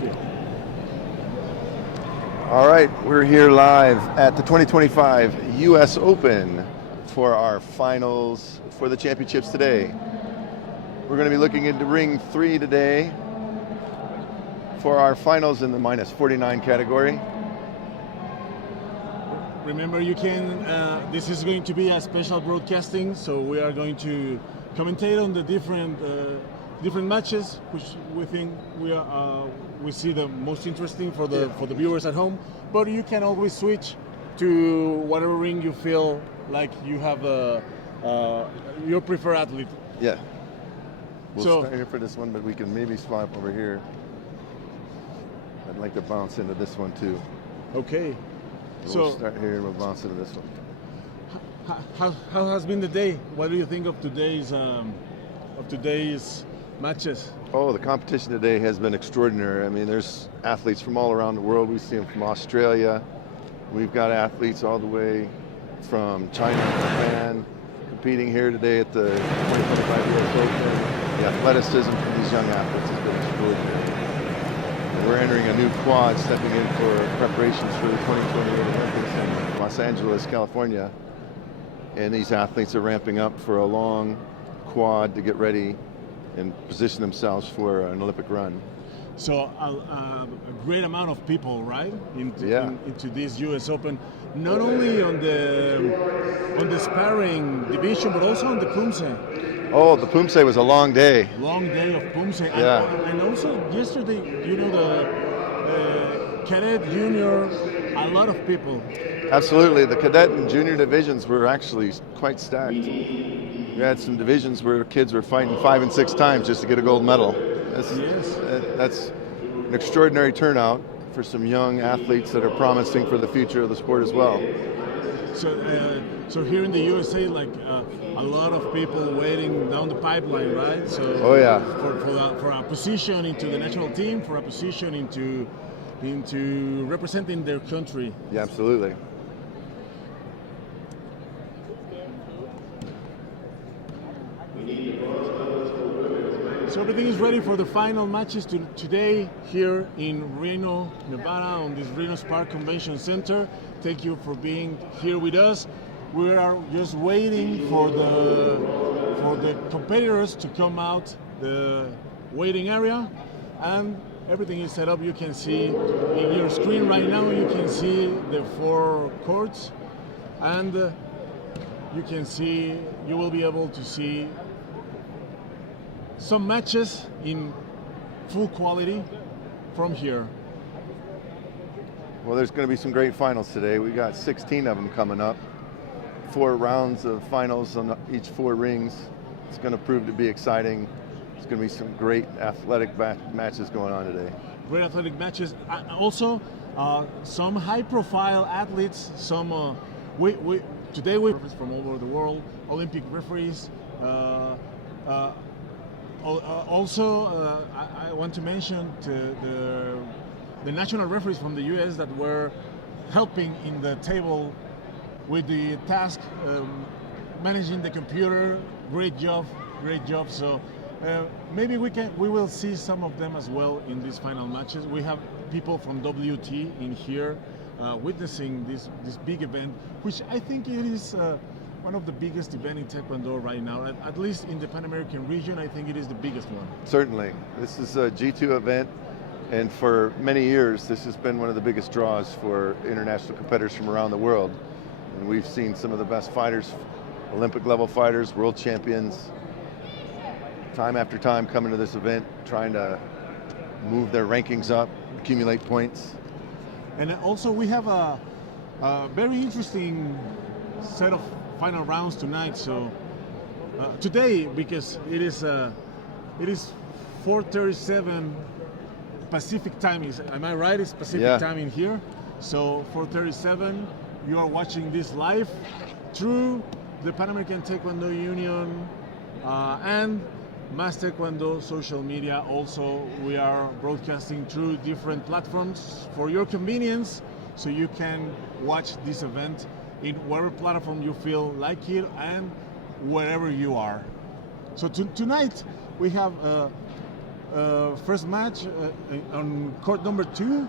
good. All right, we're here live at the 2025 U.S. Open for our finals for the championships today. We're going to be looking into ring 3 today for our finals in the minus 49 category. Remember, you can, this is going to be a special broadcasting, so we are going to commentate on the different matches, which we think we see the most interesting for the viewers at home. But you can always switch to whatever ring you feel like you have your preferred athlete. Yeah. We'll start here for this one, but we can maybe swap over here. I'd like to bounce into this one too. Okay. We'll start here and we'll bounce into this one. How has been the day? What do you think of today's matches? Oh, the competition today has been extraordinary. I mean, there's athletes from all around the world. We see them from Australia. We've got athletes all the way from China and Japan competing here today at the 2025 U.S. Open. The athleticism from these young athletes has been extraordinary. And we're entering a new quad, stepping in for preparations for the 2028 Olympics in Los Angeles, California. And these athletes are ramping up for a long quad to get ready and position themselves for an Olympic run. So a great amount of people, right, into this U.S. Open, not only on the sparring division, but also on the Poomsae. Oh, the Poomsae was a long day. Long day of Poomsae. Yeah. And also yesterday, the cadet junior, a lot of people. Absolutely. The cadet and junior divisions were actually quite stacked. We had some divisions where kids were fighting 5 and 6 times just to get a gold medal. That's an extraordinary turnout for some young athletes that are promising for the future of the sport as well. So here in the USA, like a lot of people waiting down the pipeline, right? So oh yeah, for a position into the national team, for a position into representing their country. Yeah, absolutely. So everything is ready for the final matches today here in Reno, Nevada, on this Reno Spark Convention Center. Thank you for being here with us. We are just waiting for the competitors to come out the waiting area, and everything is set up. You can see in your screen right now, you can see the 4 courts, and you will be able to see some matches in full quality from here. Well, there's going to be some great finals today. We got 16 of them coming up. 4 rounds of finals on each 4 rings. It's going to prove to be exciting. There's going to be some great athletic matches going on today. Great athletic matches. Also, some high-profile athletes. Today we from all over the world. Olympic referees. Also, I want to mention the national referees from the U.S. that were helping in the table with the task, managing the computer. Great job. So maybe we will see some of them as well in these final matches. We have people from WT in here witnessing this big event, which I think it is one of the biggest events in Taekwondo right now. At least in the Pan American region, I think it is the biggest one. Certainly. This is a G2 event, and for many years, this has been one of the biggest draws for international competitors from around the world. And we've seen some of the best fighters, Olympic level fighters, world champions, time after time coming to this event, trying to move their rankings up, accumulate points. And also we have a very interesting set of final rounds tonight. So today, because it is 4:37 Pacific time. Am I right? It's Pacific time in here. So 4:37. You are watching this live through the Pan American Taekwondo Union and Mass Taekwondo social media. Also, we are broadcasting through different platforms for your convenience, so you can watch this event in whatever platform you feel like it and wherever you are. So tonight we have first match on court number 2.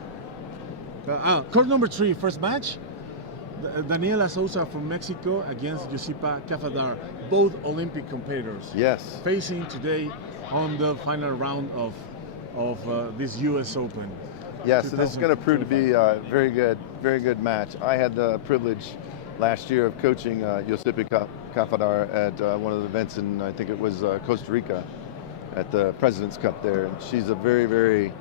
Court number 3, first match. Daniela Souza from Mexico against Josipa Kafadar, both Olympic competitors. Yes. Facing today on the final round of this U.S. Open. Yes, so this is going to prove to be a very good match. I had the privilege last year of coaching Josipa Kafadar at one of the events in, I think it was Costa Rica, at the President's Cup there. And she's a very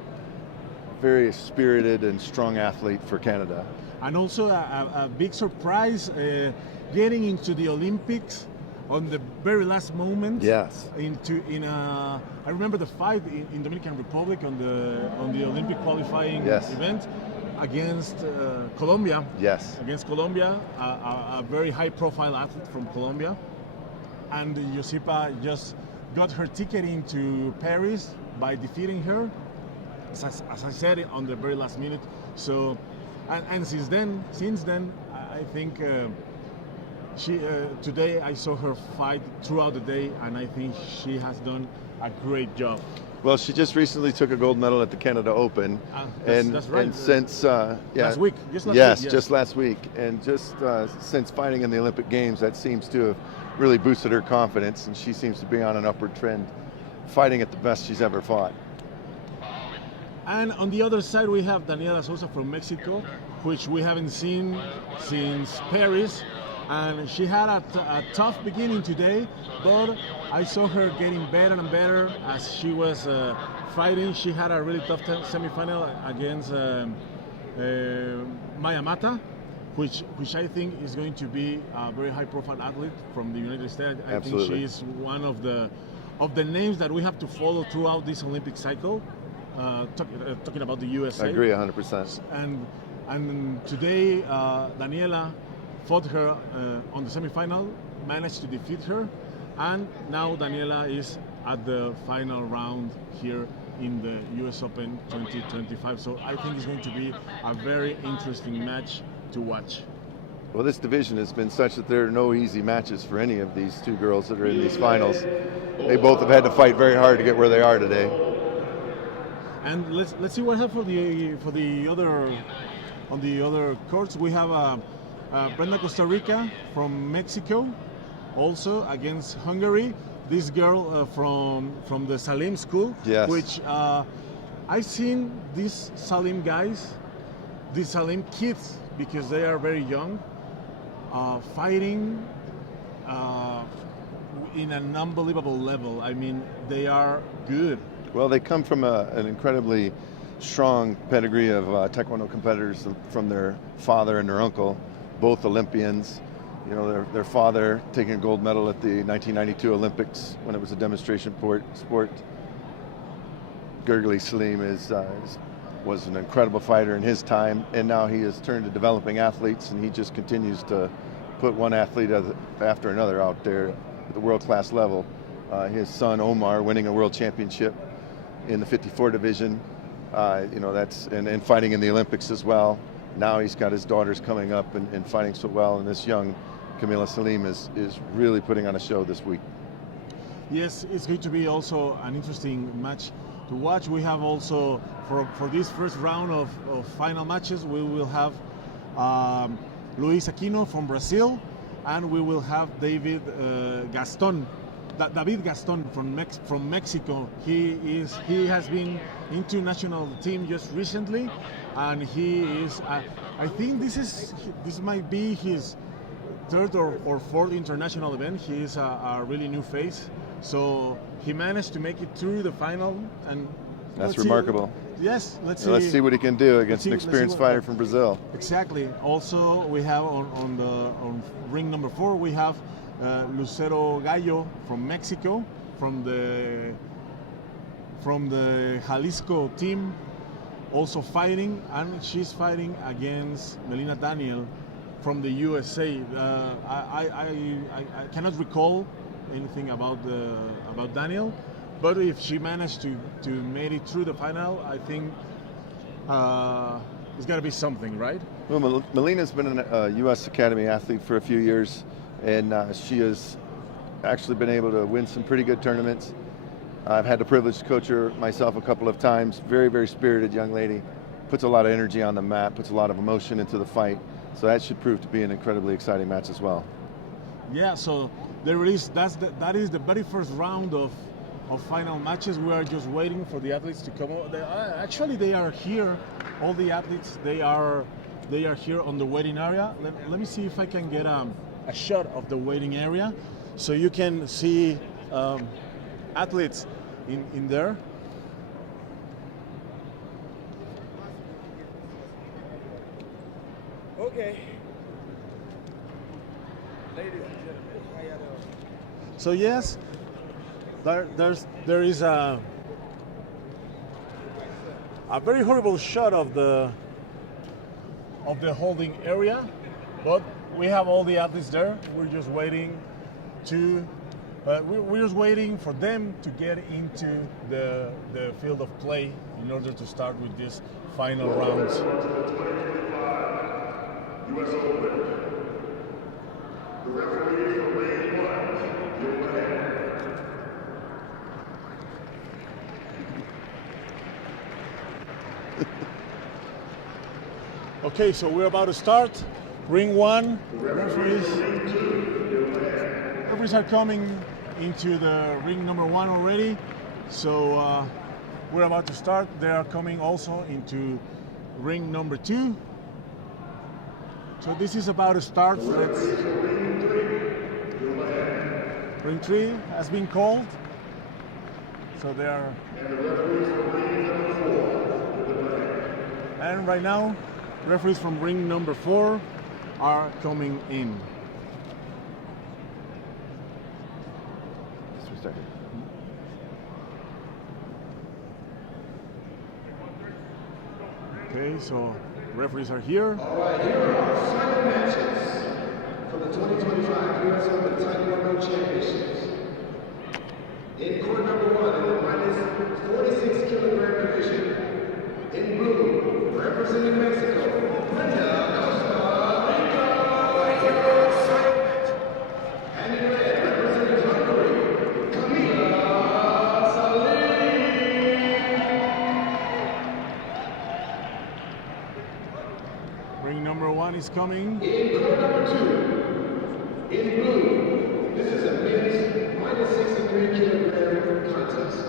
spirited and strong athlete for Canada. And also a big surprise, getting into the Olympics on the very last moment. Yes. I remember the fight in Dominican Republic on the Olympic qualifying event against Colombia. Yes. Against Colombia, a very high-profile athlete from Colombia, and Josipa just got her ticket into Paris by defeating her, as I said, on the very last minute. So, and since then, I think today I saw her fight throughout the day, and I think she has done a great job. Well, she just recently took a gold medal at the Canada Open, that's right. And since last week, just last week, and just since fighting in the Olympic Games, that seems to have really boosted her confidence, and she seems to be on an upward trend, fighting at the best she's ever fought. And on the other side, we have Daniela Souza from Mexico, which we haven't seen since Paris. And she had a tough beginning today, but I saw her getting better and better as she was fighting. She had a really tough semifinal against Maya Mata, which I think is going to be a very high-profile athlete from the United States. I think she is one of the names that we have to follow throughout this Olympic cycle. Talking about the USA. I agree 100%. And today, Daniela fought her on the semifinal, managed to defeat her, and now Daniela is at the final round here in the US Open 2025. So I think it's going to be a very interesting match to watch. Well, this division has been such that there are no easy matches for any of these two girls that are in these finals. They both have had to fight very hard to get where they are today. And let's see what happens for the other courts. We have Brenda Costa Rica from Mexico, also against Hungary. This girl from the Salim school, yes. Which I've seen these Salim guys, these Salim kids, because they are very young, fighting in an unbelievable level. I mean, they are good. Well, they come from an incredibly strong pedigree of Taekwondo competitors from their father and their uncle, both Olympians. You know, their father taking a gold medal at the 1992 Olympics when it was a demonstration sport. Kyorugi Salim was an incredible fighter in his time, and now he has turned to developing athletes, and he just continues to put one athlete after another out there at the world-class level. His son Omar winning a world championship in the 54 division, you know, and fighting in the Olympics as well. Now he's got his daughters coming up and fighting so well, and this young Kamilah Salim is really putting on a show this week. Yes, it's going to be also an interesting match to watch. We have also, for this first round of final matches, we will have Luis Aquino from Brazil, and we will have David Gaston from Mexico. He has been into national team just recently, and he is. I think this might be his third or fourth international event. He is a really new face, so he managed to make it through the final, and that's remarkable. Yes, let's see what he can do against an experienced fighter from Brazil. Exactly. Also, we have on ring number 4, we have Lucero Gallo from Mexico, from the Jalisco team, also fighting, and she's fighting against Melina Daniel from the USA. I cannot recall anything about Daniel, but if she managed to make it through the final, I think it's got to be something, right? Well, Melina's been a U.S. Academy athlete for a few years, and she has actually been able to win some pretty good tournaments. I've had the privilege to coach her myself a couple of times. Very, very spirited young lady. Puts a lot of energy on the mat, puts a lot of emotion into the fight. So that should prove to be an incredibly exciting match as well. Yeah, so that is the very first round of final matches. We are just waiting for the athletes to come out. Actually, they are here. All the athletes, they are here on the waiting area. Let me see if I can get a shot of the waiting area, so you can see athletes in there. Okay. Ladies and gentlemen, how y'all doing? So yes, there is a very horrible shot of the holding area, but we have all the athletes there. We're just waiting we're just waiting for them to get into the field of play in order to start with these final rounds. US Open. The referee for lane 1, go ahead. Okay, so we're about to start. Ring 1. Referees are coming into the ring number 1 already. So we're about to start. They are coming also into ring number 2. So this is about to start. Ring 3 has been called. So they are. And right now, referees from ring number 4 are coming in. Just a second. Okay, so referees are here. All right, here are our final matches for the 2025 US Open Tiny World Championships. In court number 1, in the minus 46 kilogram division, in blue, representing Mexico, and in red, representing Hungary, Kamilah Salim. Ring number 1 is coming. In court number 2, in blue, this is a men's minus 63 kilogram contest.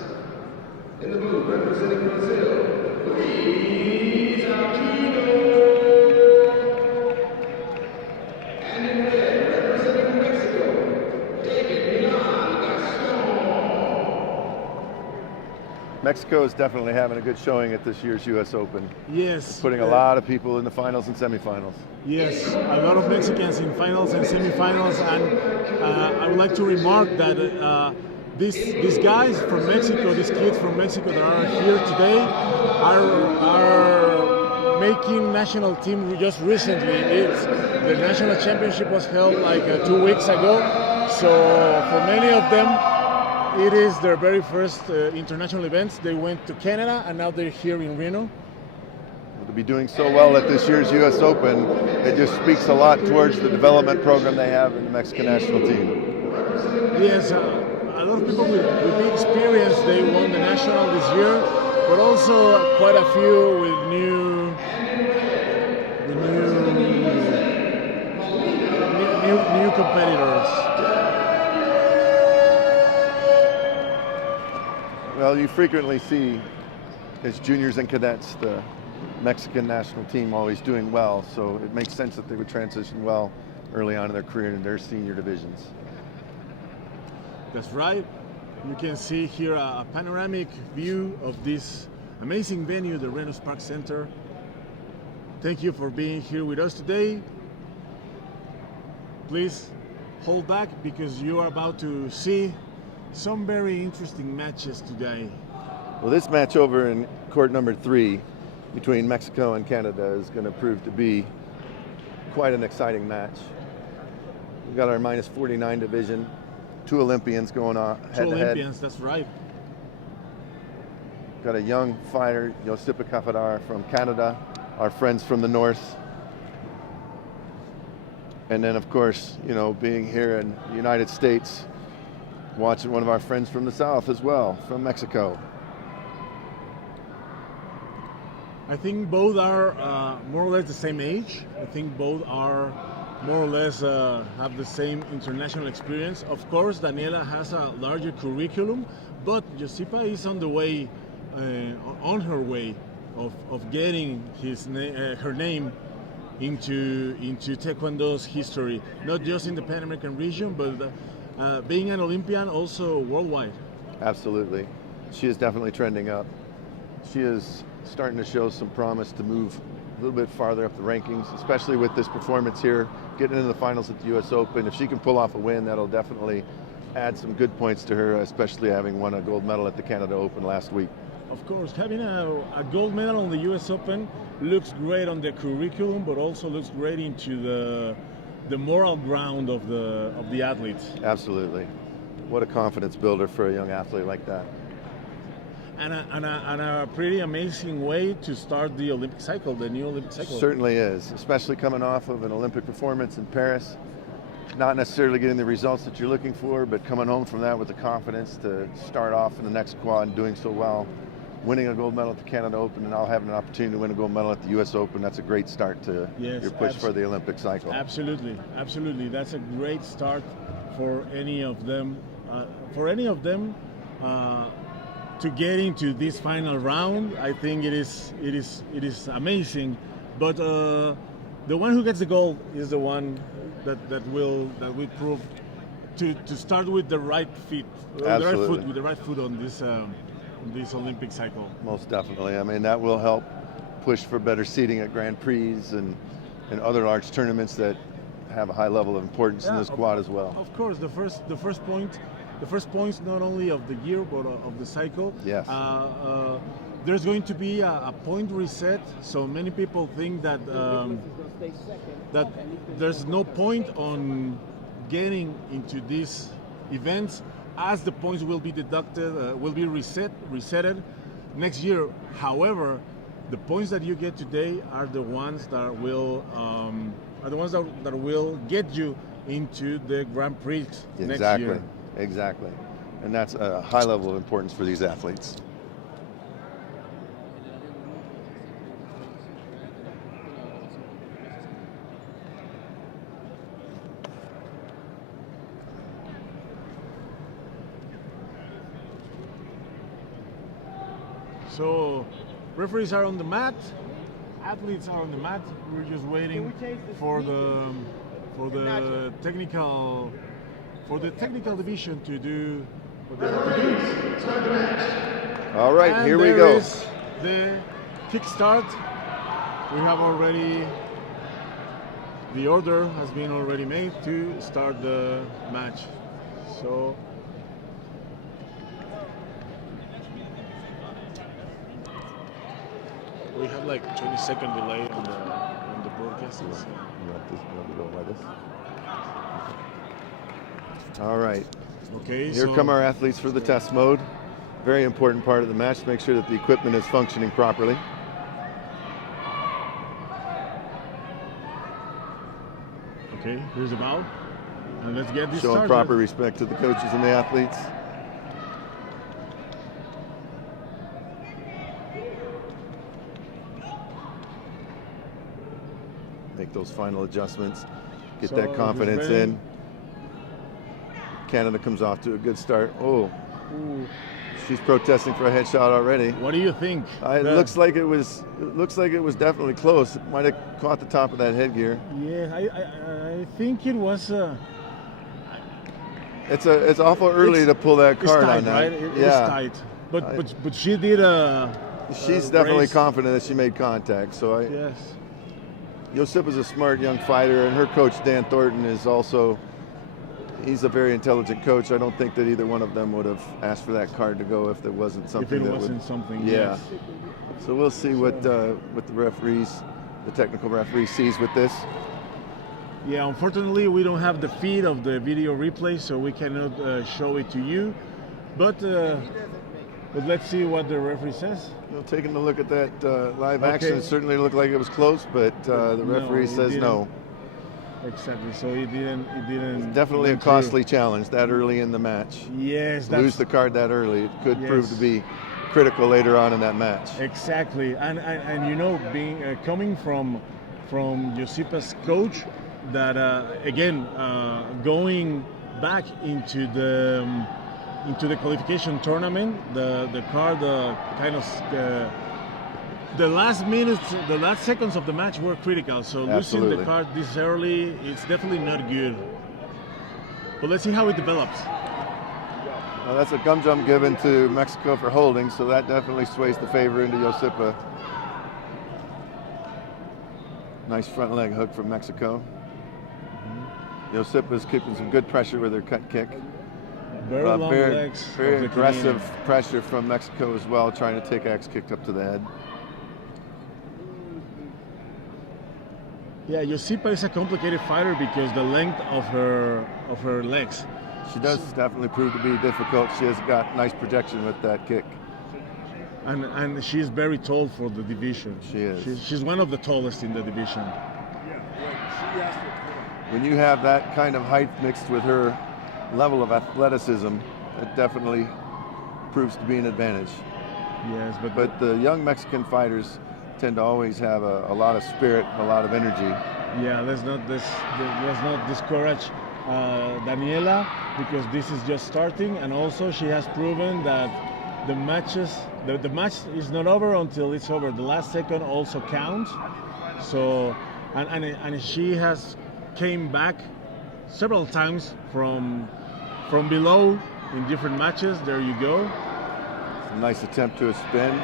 In the blue, representing Brazil, and in red, representing Mexico, Mexico is definitely having a good showing at this year's US Open. Yes. Putting a lot of people in the finals and semifinals. Yes, a lot of Mexicans in finals and semifinals, and I would like to remark that these guys from Mexico, these kids from Mexico that are here today, are making national team just recently. The national championship was held like 2 weeks ago, so for many of them, it is their very first international events. They went to Canada and now they're here in Reno. To be doing so well at this year's US Open, it just speaks a lot towards the development program they have in the Mexican national team. Yes, a lot of people with big experience, they won the national this year, but also quite a few with new competitors. Well, you frequently see as juniors and cadets the Mexican national team always doing well, so it makes sense that they would transition well early on in their career in their senior divisions. That's right. You can see here a panoramic view of this amazing venue, the Reno Spark Center. Thank you for being here with us today. Please hold back because you are about to see some very interesting matches today. Well, this match over in court number 3 between Mexico and Canada is going to prove to be quite an exciting match. We've got our minus 49 division, 2 Olympians going on head to head. 2 Olympians, that's right. Got a young fighter, Josipa Kafadar from Canada, our friends from the north. And then, of course, being here in the United States, watching one of our friends from the south as well, from Mexico. I think both are more or less the same age. I think both are more or less have the same international experience. Of course, Daniela has a larger curriculum, but Josipa is on the way, on her way of getting her name into Taekwondo's history, not just in the Pan American region, but being an Olympian also worldwide. Absolutely. She is definitely trending up. She is starting to show some promise to move a little bit farther up the rankings, especially with this performance here, getting into the finals at the US Open. If she can pull off a win, that'll definitely add some good points to her, especially having won a gold medal at the Canada Open last week. Of course, having a gold medal on the US Open looks great on the curriculum, but also looks great into the moral ground of the athletes. Absolutely. What a confidence builder for a young athlete like that. And a pretty amazing way to start the Olympic cycle, the new Olympic cycle. Certainly is, especially coming off of an Olympic performance in Paris. Not necessarily getting the results that you're looking for, but coming home from that with the confidence to start off in the next quad and doing so well. Winning a gold medal at the Canada Open and now having an opportunity to win a gold medal at the US Open, that's a great start to your push for the Olympic cycle. Absolutely, absolutely. That's a great start for any of them. To get into this final round, I think it is amazing. But the one who gets the gold is the one that will prove to start with the right feet, with the right foot on this Olympic cycle. Most definitely. I mean, that will help push for better seeding at Grand Prix and other large tournaments that have a high level of importance in this quad as well. Of course, the first points not only of the year but of the cycle. Yes. There's going to be a point reset. So many people think that that there's no point on getting into these events, as the points will be deducted, will be resetted next year. However, the points that you get today are the ones that will that will get you into the Grand Prix next year. Exactly. And that's a high level of importance for these athletes. So referees are on the mat, athletes are on the mat. We're just waiting for the technical division to do what they have to do. All right, and here we go. Is the kickstart. We have already, the order has been already made to start the match. So we have like 20-second delay on the broadcast. You want to go like this? All right. Okay. Here come our athletes for the test mode. Very important part of the match to make sure that the equipment is functioning properly. Okay, here's the bow. And let's get this Showing started. proper respect to the coaches and the athletes. Make those final adjustments. Get that confidence in. Canada comes off to a good start. Oh, she's protesting for a headshot already. What do you think? It looks like it was definitely close. It might have caught the top of that headgear. Yeah, I think it was. It's awful early to pull that card tight, on that. Right? It's tight. But she did she's definitely confident that she made contact. So yes. Josipa's a smart young fighter, and her coach Dan Thornton is also. He's a very intelligent coach. I don't think that either one of them would have asked for that card to go if there wasn't something. Something. Yeah. Yes. So we'll see what the referees, the technical referee, sees with this. Yeah. Unfortunately, we don't have the feed of the video replay, so we cannot show it to you. But let's see what the referee says. Well, taking a look at that live action, it certainly looked like it was close, but the referee says no. Exactly. So it didn't. Definitely a went through. costly challenge that early in the match. Yes, Lose the card that early, it could Yes. prove to be critical later on in that match. Exactly, and you know, being coming from Josipa's coach, that again going back into the qualification tournament, the card kind of. The last minutes, the last seconds of the match were critical. So losing Absolutely. the card this early, it's definitely not good. But let's see how it develops. Well, that's a gum jump given to Mexico for holding, so that definitely sways the favor into Josipa. Nice front leg hook from Mexico. Josipa's keeping some good pressure with her cut kick. Very long legs. Very of the aggressive Canadian. pressure from Mexico as well, trying to take axe kicked up to the head. Yeah, Josipa is a complicated fighter because the length of her legs. She does definitely prove to be difficult. She has got nice projection with that kick. And she's very tall for the division. She is. She's one of the tallest in the division. When you have that kind of height mixed with her level of athleticism, it definitely proves to be an advantage. Yes, But the young Mexican fighters tend to always have a lot of spirit, a lot of energy. yeah, let's not discourage Daniela, because this is just starting, and also she has proven that the match is not over until it's over. The last second also counts. So, and she has came back several times from below in different matches. There you go. A nice attempt to a spin.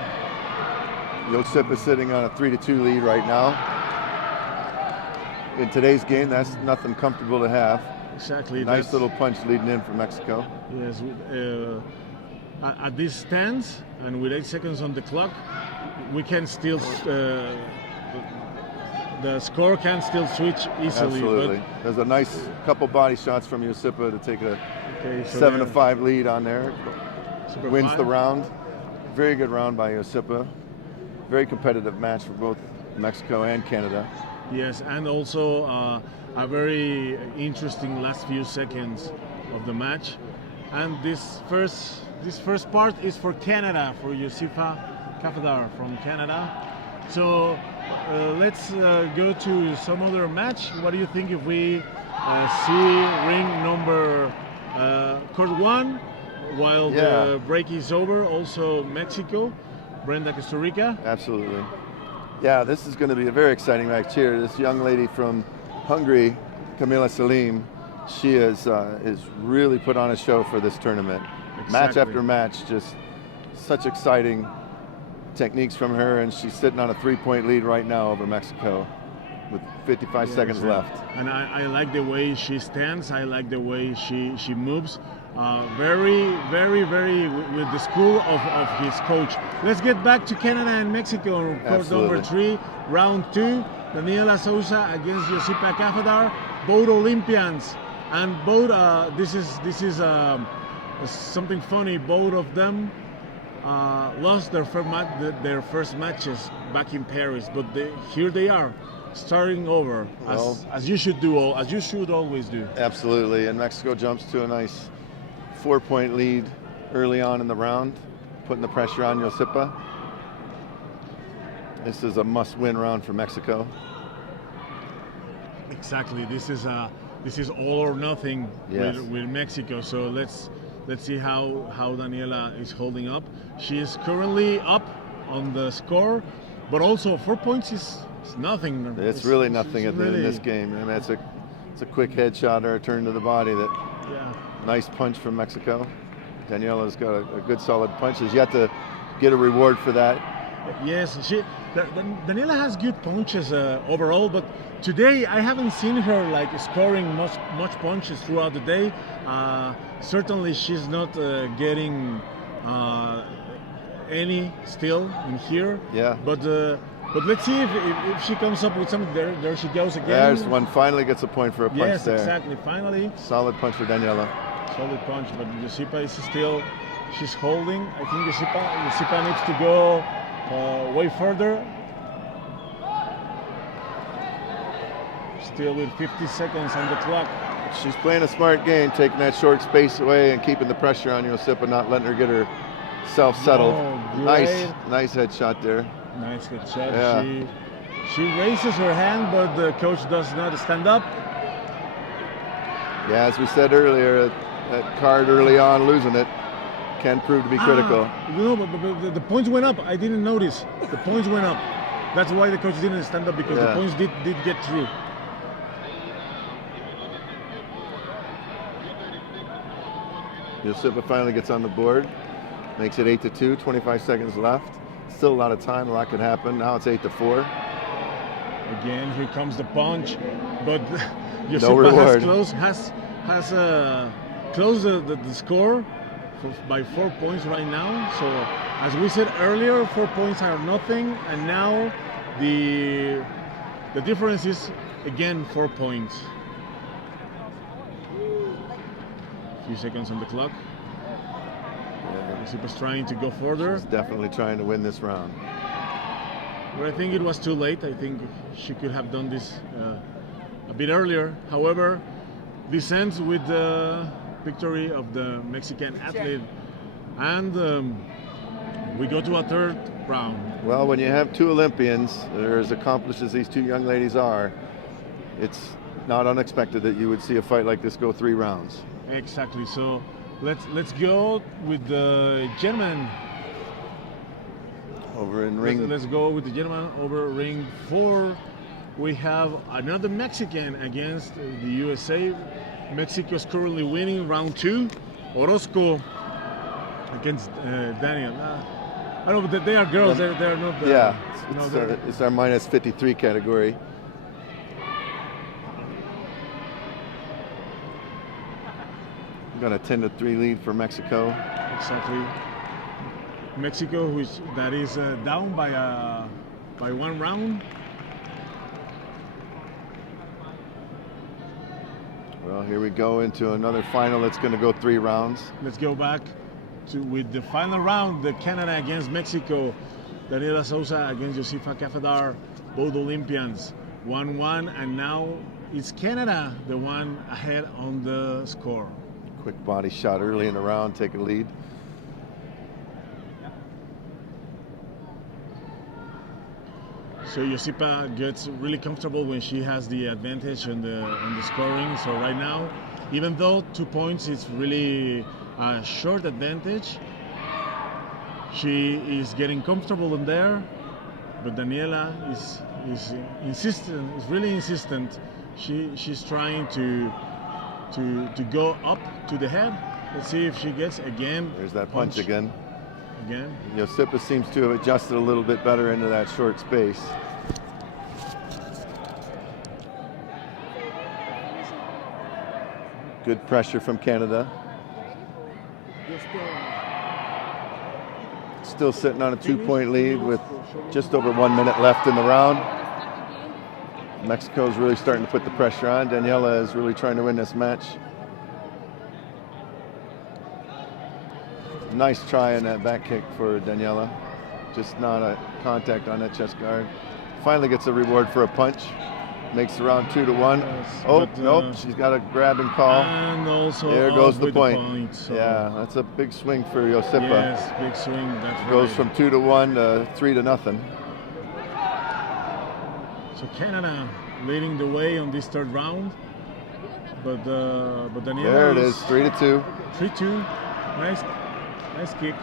Josipa sitting on a 3-2 lead right now. In today's game, that's nothing comfortable to have. Exactly. Nice little punch leading in for Mexico. Yes. At this stance and with 8 seconds on the clock, we can still the score can still switch easily. Absolutely. There's a nice couple body shots from Josipa to take a Okay, so 7-5 lead on there. Super Wins fine. the round. Very good round by Josipa. Very competitive match for both Mexico and Canada. Yes, and also a very interesting last few seconds of the match. And this first part is for Canada, for Josipa Kafadar from Canada. So let's go to some other match. What do you think if we see ring number court 1 while the break is over? Also Mexico, Brenda, Costa Rica. Absolutely. Yeah, this is going to be a very exciting match here. This young lady from Hungary, Kamilah Salim, she is really put on a show for this tournament. Exactly. Match after match, just such exciting techniques from her, and she's sitting on a 3-point lead right now over Mexico with 55 seconds left. And I like the way she stands. I like the way she moves. Very with the school of his coach. Let's get back to Canada and Mexico. Court number 3, round 2. Daniela Souza against Josipa Kafadar, both Olympians, and both. This is something funny. Both of them lost their first matches back in Paris, but here they are, starting over, as you should do, as you should always do. Absolutely, and Mexico jumps to a nice 4-point lead early on in the round, putting the pressure on Josipa. This is a must-win round for Mexico. Exactly, this is all or nothing with Mexico. So let's see how Daniela is holding up. She is currently up on the score, but also 4 points is nothing. It's really nothing in this game. I mean, it's a quick headshot or a turn to the body. Nice punch from Mexico. Daniela's got a good solid punch. She's yet to get a reward for that. Yes, Daniela has good punches overall, but today I haven't seen her like scoring much punches throughout the day. Certainly she's not getting any still in here. Yeah. But let's see if she comes up with something. There she goes again. There's one. Finally gets a point for a punch there. Yes, exactly. Finally. Solid punch for Daniela. Solid punch, but Josipa is still, she's holding. I think Josipa needs to go way further. Still with 50 seconds on the clock. She's playing a smart game, taking that short space away and keeping the pressure on Josipa, not letting her get herself settled. Oh, nice headshot there. Nice headshot. Yeah. She raises her hand, but the coach does not stand up. Yeah, as we said earlier, that card early on, losing it, can prove to be critical. No, but the points went up. I didn't notice. The points went up. That's why the coach didn't stand up, because the points did get through. Josipa finally gets on the board, makes it 8-2, 25 seconds left. Still a lot of time, a lot could happen. Now it's 8-4. Again, here comes the punch, but No Josipa reward. has closed the score by 4 points right now. So as we said earlier, 4 points are nothing, and now the difference is again 4 points. A few seconds on the clock. Josipa's trying to go further. She's definitely trying to win this round. But I think it was too late. I think she could have done this a bit earlier. However, this ends with the victory of the Mexican athlete. And we go to a third round. Well, when you have two Olympians that are as accomplished as these two young ladies are, it's not unexpected that you would see a fight like this go 3 rounds. Exactly. So let's go with the gentleman. Over in ring. Let's go with the gentleman over ring 4. We have another Mexican against the USA. Mexico is currently winning round 2. Orozco against Daniela. I know, but they are girls. They're not. It's our minus 53 category. Got a 10-3 lead for Mexico. Exactly. Mexico, that is down by 1 round. Well, here we go into another final that's going to go 3 rounds. Let's go back with the final round, the Canada against Mexico. Daniela Souza against Josipa Kafadar, both Olympians. 1-1, and now it's Canada, the one ahead on the score. Quick body shot early in the round, take a lead. So Josipa gets really comfortable when she has the advantage on the scoring. So right now, even though 2 points is really a short advantage, she is getting comfortable in there. But Daniela is insistent, is really insistent. She's trying to go up to the head. Let's see if she gets again. There's that punch again. Again. Josipa seems to have adjusted a little bit better into that short space. Good pressure from Canada. Still sitting on a 2-point lead with just over 1 minute left in the round. Mexico's really starting to put the pressure on. Daniela is really trying to win this match. Nice try on that back kick for Daniela. Just not a contact on that chest guard. Finally gets a reward for a punch. Makes the round 2-1. Yes, Oh, but, nope, she's got a grab and call. And also There goes the with point. So Yeah, that's a big swing for Josipa. yes, big swing. That's Goes right. from 2-1 to 3-0. So Canada leading the way on this third round, but Daniela There it is, 3-2. 3-2. Nice kick.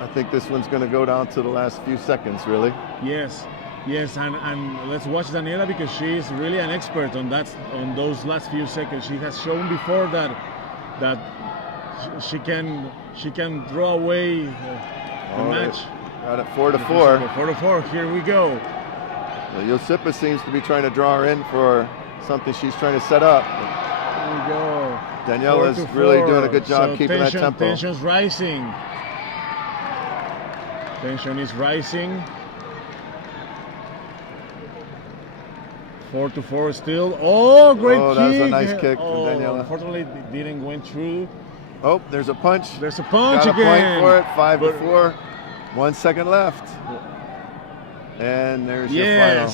I think this one's going to go down to the last few seconds, really. Yes, and let's watch Daniela, because she is really an expert on those last few seconds. She has shown before that she can draw away the match. Got it 4-4. 4-4. Here we go. Well, Josipa seems to be trying to draw her in for something she's trying to set up. Here we go. Daniela is really doing a good job keeping that tempo. Tension's rising. Tension is rising. 4-4 still. Oh, great kick. That was a nice kick from Daniela. Unfortunately, it didn't go through. Oh, there's a punch. There's a punch Got again. a point for it, 5-4. 1 second left. And there's your final.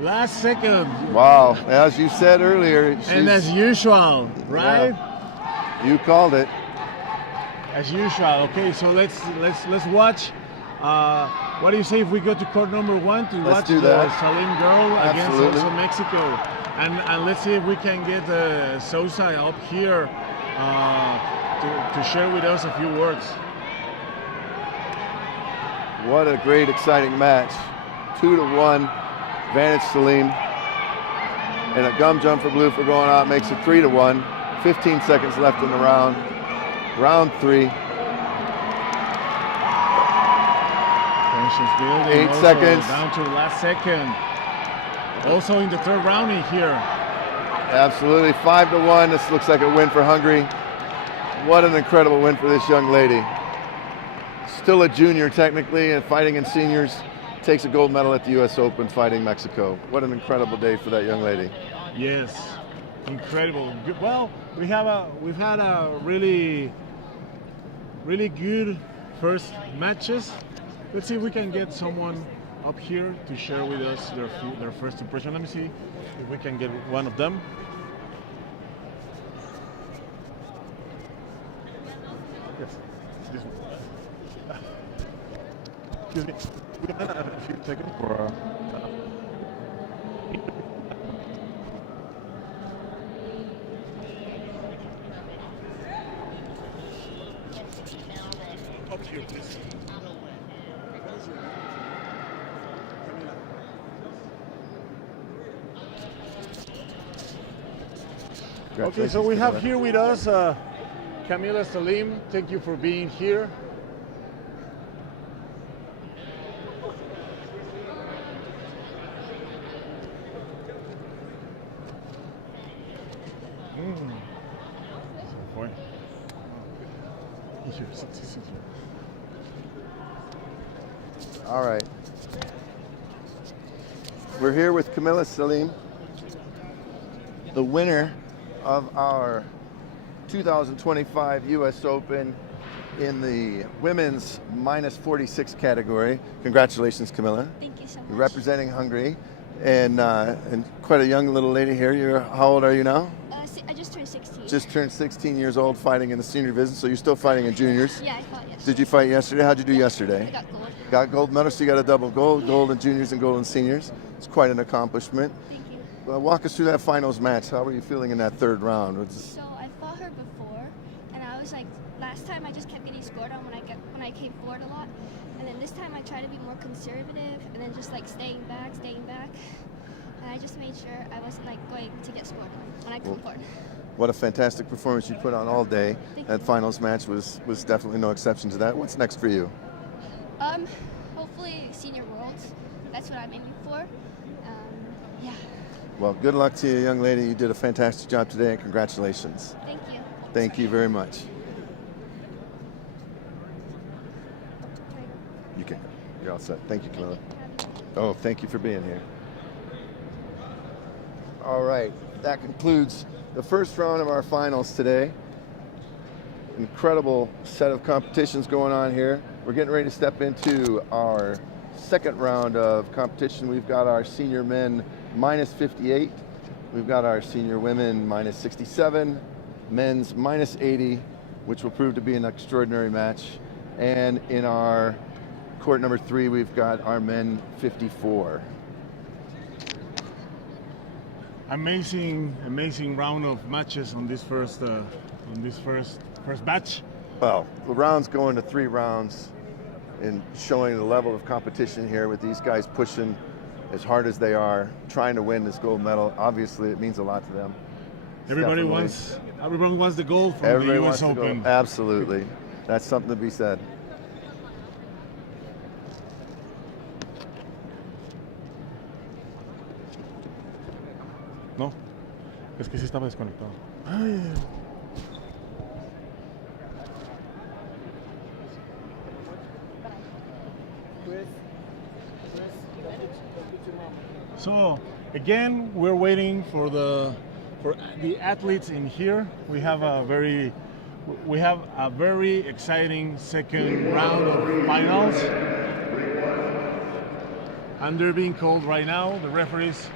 Last second. Wow, as you said earlier. And as usual, right? Yeah, you called it. As usual. Okay, so let's watch. What do you say if we go to court number 1 to Let's watch do the that. Salim girl Absolutely. against also Mexico, and let's see if we can get Souza up here to share with us a few words. What a great, exciting match. 2-1, advantage Salim. And a gum jump for blue for going out makes it 3-1. 15 seconds left in the round. Round 3. Tensions building. 8 also seconds. Down to the last second. Also in the third round in here. Absolutely, 5-1. This looks like a win for Hungary. What an incredible win for this young lady. Still a junior technically and fighting in seniors. Takes a gold medal at the US Open fighting Mexico. What an incredible day for that young lady. Yes, incredible. Good. Well, we've had a really good first matches. Let's see if we can get someone up here to share with us their first impression. Let me see if we can get one of them. Yes, this one. Excuse me. We can have a few seconds for. Up here, please. Okay, so we have here with us Kamilah Salim. Thank you for being here. All right. We're here with Kamilah Salim, the winner of our 2025 US Open in the women's -46 category. Congratulations, Kamilah. Thank you so much. You're representing Hungary and quite a young little lady here. How old are you now? I just turned 16. Just turned 16 years old fighting in the senior division, so you're still fighting in juniors. Yeah, I fought yesterday. Did you fight yesterday? How'd you do I yesterday? got gold. Got gold medal, so you got a double gold in juniors and gold in seniors. It's quite an accomplishment. Thank you. Walk us through that finals match. How were you feeling in that third round? So I fought her before, and I was like, last time I just kept getting scored on when I came forward a lot, and then this time I tried to be more conservative, and then just like staying back, and I just made sure I wasn't like going to get scored on when I come forward. What a fantastic performance you put on all day. Thank That you. finals match was definitely no exception to that. What's next for you? Hopefully senior worlds. That's what I'm aiming for. Yeah. Well, good luck to you, young lady. You did a fantastic job today, and congratulations. Thank you. Thank you very much. You can. You're all set. Thank you, Kamilah. Oh, thank you for being here. All right, that concludes the first round of our finals today. Incredible set of competitions going on here. We're getting ready to step into our second round of competition. We've got our senior men -58. We've got our senior women -67, men's -80, which will prove to be an extraordinary match. And in our court number 3, we've got our men 54. Amazing round of matches on this first batch. Well, the rounds go into 3 rounds and showing the level of competition here with these guys pushing as hard as they are, trying to win this gold medal. Obviously, it means a lot to them. Everybody wants the gold from Everybody the wants US to go. Open. Absolutely. That's something to be said. No, es que sí estaba desconectado. So again, we're waiting for the athletes in here. We have a very exciting second round of finals. and they're being called right now. The referees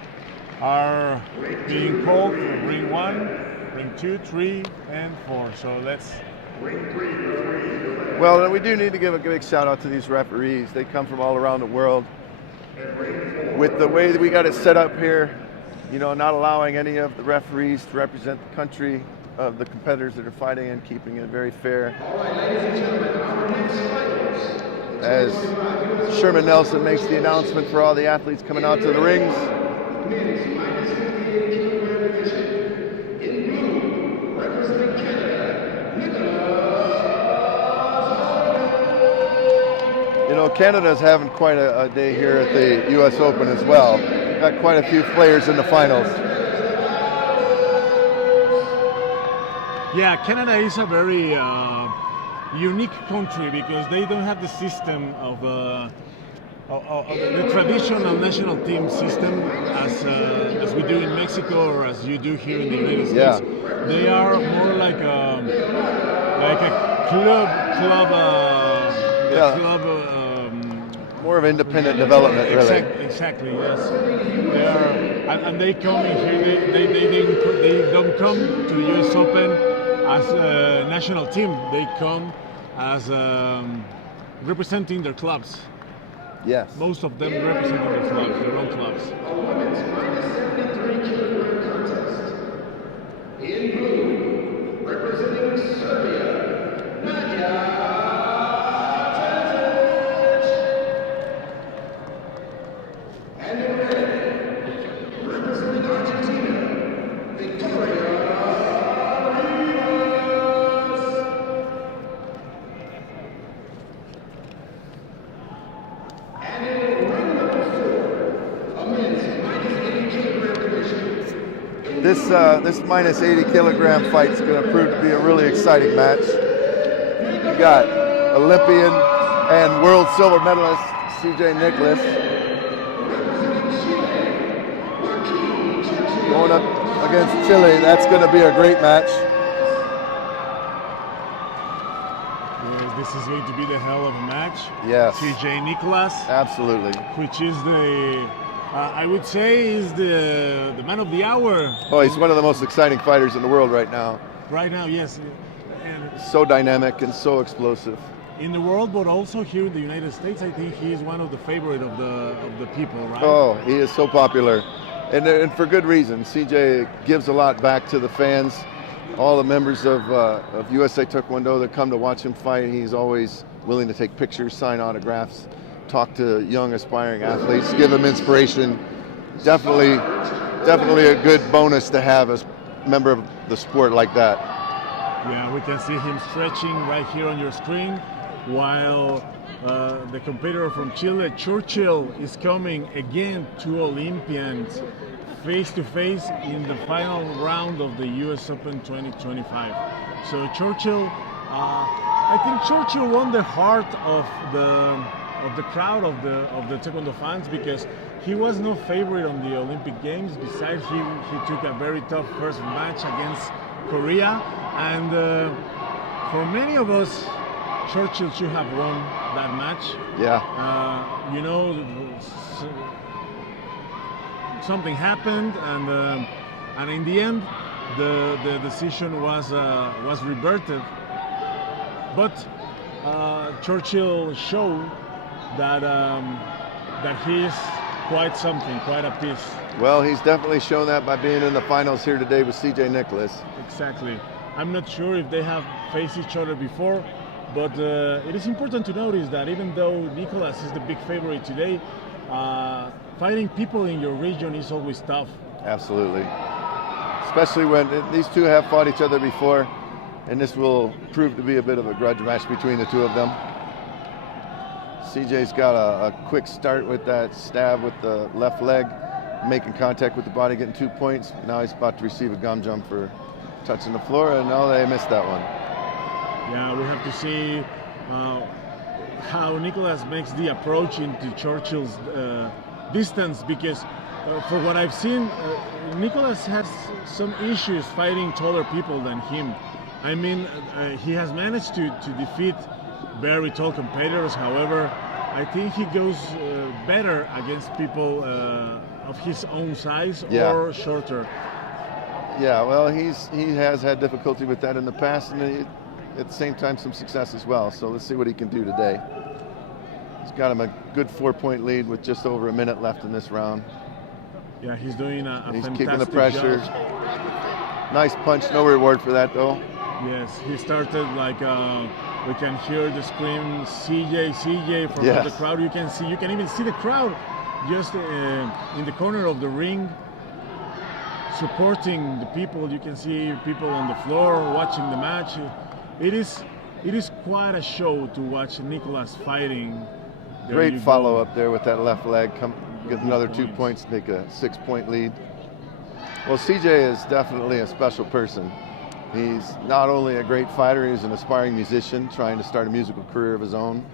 are being called for ring 1, ring 2, 3, and 4. So let's. Well, we do need to give a big shout out to these referees. They come from all around the world. With the way that we got it set up here, you know, not allowing any of the referees to represent the country of the competitors that are fighting and keeping it very fair. As Sherman Nelson makes the announcement for all the athletes coming out to the rings. You know, Canada's having quite a day here at the U.S. Open as well. Got quite a few players in the finals. Yeah, Canada is a very unique country because they don't have the system of the traditional national team system as we do in Mexico or as you do here in the United States. Yeah. They are more like a club. More of independent development, really. Exactly, yes. They are, and they come in here. They don't come to the U.S. Open as a national team. They come as representing their clubs. Yes. Most of them representing their clubs, their own clubs. A women's -73-kilogram contest. In blue, representing Serbia, Nadia. And in red, representing Argentina, Victoria. And in ring number 4, a men's -80-kilogram division. This minus 80 kilogram fight is going to prove to be a really exciting match. You got Olympian and world silver medalist CJ Nickolas going up against Chile. That's going to be a great match. This is going to be the hell of a match. Yes. CJ Nickolas, Absolutely. which is the, I would say, is the man of the hour. Oh, he's one of the most exciting fighters in the world right now. Right now, yes. And So dynamic and so explosive. in the world, but also here in the United States, I think he is one of the favorite of the people, right? Oh, he is so popular. And for good reason. CJ gives a lot back to the fans. All the members of USA Taekwondo that come to watch him fight, he's always willing to take pictures, sign autographs, talk to young aspiring athletes, give them inspiration. Definitely a good bonus to have as a member of the sport like that. Yeah, we can see him stretching right here on your screen, while the competitor from Chile, Churchill, is coming again, 2 Olympians face to face in the final round of the US Open 2025. So Churchill, I think Churchill won the heart of the crowd of the Taekwondo fans because he was no favorite on the Olympic Games. Besides, he took a very tough first match against Korea, and for many of us, Churchill should have won that match. Yeah. You know, something happened, and in the end, the decision was reverted. But Churchill showed that he is quite something, quite a piece. Well, he's definitely shown that by being in the finals here today with CJ Nickolas. Exactly. I'm not sure if they have faced each other before, but it is important to notice that even though Nickolas is the big favorite today, fighting people in your region is always tough. Absolutely. Especially when these two have fought each other before, and this will prove to be a bit of a grudge match between the two of them. CJ's got a quick start with that stab with the left leg, making contact with the body, getting 2 points. Now he's about to receive a gum jump for touching the floor, and no, they missed that one. Yeah, we have to see how Nickolas makes the approach into Churchill's distance, because for what I've seen, Nickolas has some issues fighting taller people than him. I mean, he has managed to defeat very tall competitors. However, I think he goes better against people of his own size or shorter. Yeah, well, he has had difficulty with that in the past, and at the same time some success as well. So let's see what he can do today. He's got him a good 4-point lead with just over a minute left in this round. Yeah, he's doing a he's fantastic keeping the pressure. job. Nice punch, no reward for that though. Yes, he started like we can hear the scream CJ from the crowd. You can even see the crowd just in the corner of the ring supporting the people. You can see people on the floor watching the match. It is quite a show to watch Nickolas fighting. Great follow up there with that left leg. Get another 2 points, take a 6-point lead. Well, CJ is definitely a special person. He's not only a great fighter, he's an aspiring musician trying to start a musical career of his own.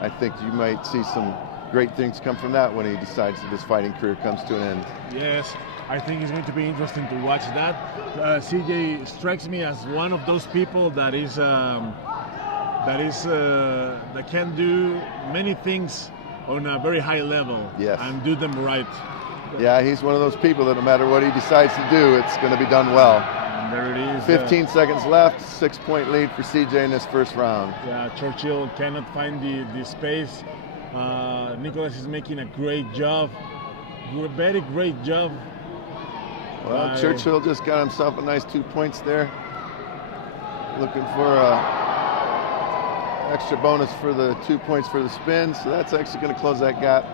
I think you might see some great things come from that when he decides that his fighting career comes to an end. Yes, I think it's going to be interesting to watch that. CJ strikes me as one of those people that can do many things on a very high level and do them right. Yeah, he's one of those people that no matter what he decides to do, it's going to be done well. And there it is. 15 seconds left, 6-point lead for CJ in this first round. Yeah, Churchill cannot find the space. Nickolas is making a great job, very great job. Well, Churchill just got himself a nice 2 points there. Looking for extra bonus for the 2 points for the spin, so that's actually going to close that gap,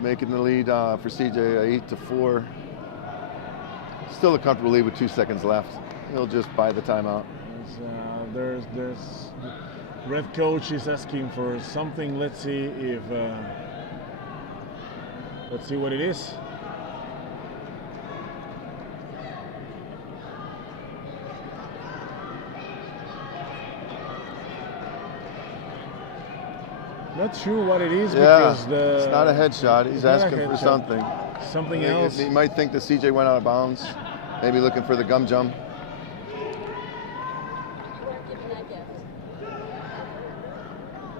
making the lead for CJ 8-4. Still a comfortable lead with 2 seconds left. He'll just buy the timeout. There's Red coach is asking for something. Let's see what it is. Not sure what it is because it's not a headshot. He's asking for something. Something else. He might think that CJ went out of bounds. Maybe looking for the gum jump.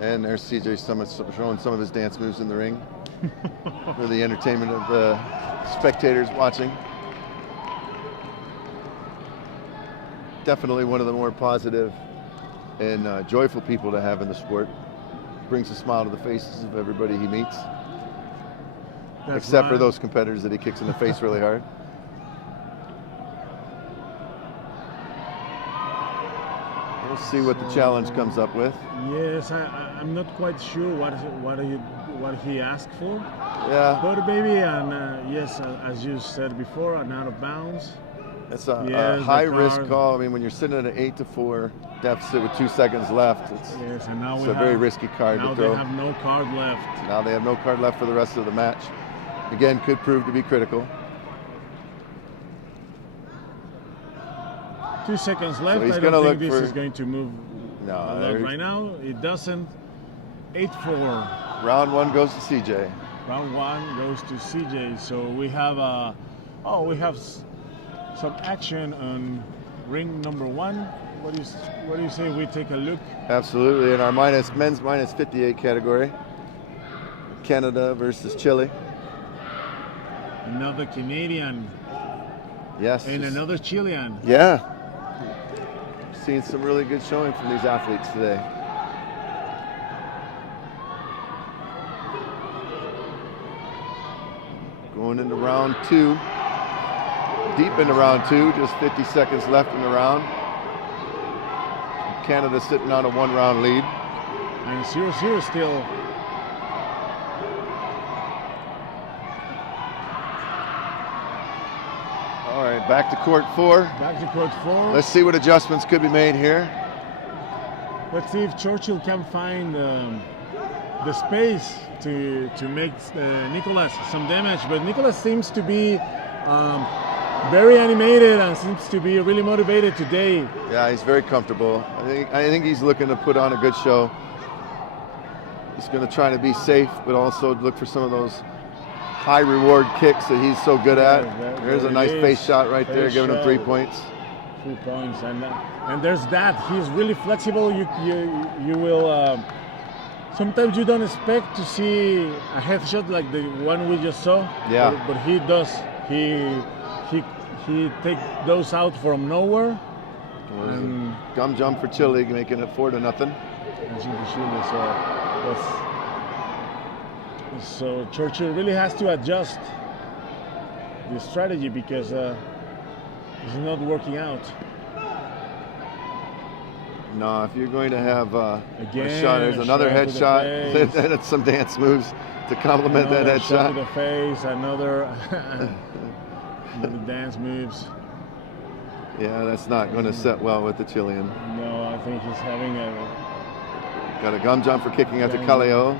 And there's CJ showing some of his dance moves in the ring for the entertainment of the spectators watching. Definitely one of the more positive and joyful people to have in the sport. Brings a smile to the faces of everybody he meets. Except for those competitors that he kicks in the face really hard. We'll see what the challenge comes up with. Yes, I'm not quite sure what he asked for. Yeah. But maybe, yes, as you said before, an out of bounds. It's a high risk call. I mean, when you're sitting at an 8-4 deficit with 2 seconds left, it's a very risky card to throw. Now they have no card left. Now they have no card left for the rest of the match. Again, could prove to be critical. 2 seconds left. So he's I don't think this for, is going to move right now. It doesn't. 8-4. Round one goes to CJ. Round one goes to CJ. So we have some action on ring number one. What do you say we take a look? Absolutely. In our men's minus 58 category, Canada versus Chile. Another Canadian. Yes. And another Chilean. Yeah. Seen some really good showing from these athletes today. Going into round two. Deep into round two, just 50 seconds left in the round. Canada sitting on a 1-round lead. And 0-0 still. All right, back to court four. Back to court four. Let's see what adjustments could be made here. Let's see if Churchill can find the space to make Nickolas some damage. But Nickolas seems to be very animated and seems to be really motivated today. Yeah, he's very comfortable. I think he's looking to put on a good show. He's going to try to be safe, but also look for some of those high reward kicks that he's so good at. There's a nice face shot right there, giving him 3 points. 3 points, and there's that. He's really flexible. You will Sometimes you don't expect to see a headshot like the one we just saw. Yeah. But he does. He take those out from nowhere. And Gum jump for Chile, making it 4-0. So Churchill really has to adjust the strategy because it's not working out. No, if you're going to have a Again, shot, there's another shot to the headshot. face. Then it's some dance moves to complement that Another shot headshot. to the face, another dance moves. Yeah, that's not going to set well with the Chilean. No, I think he's having a Got a gum jump for kicking out to Yeah. Kaleo.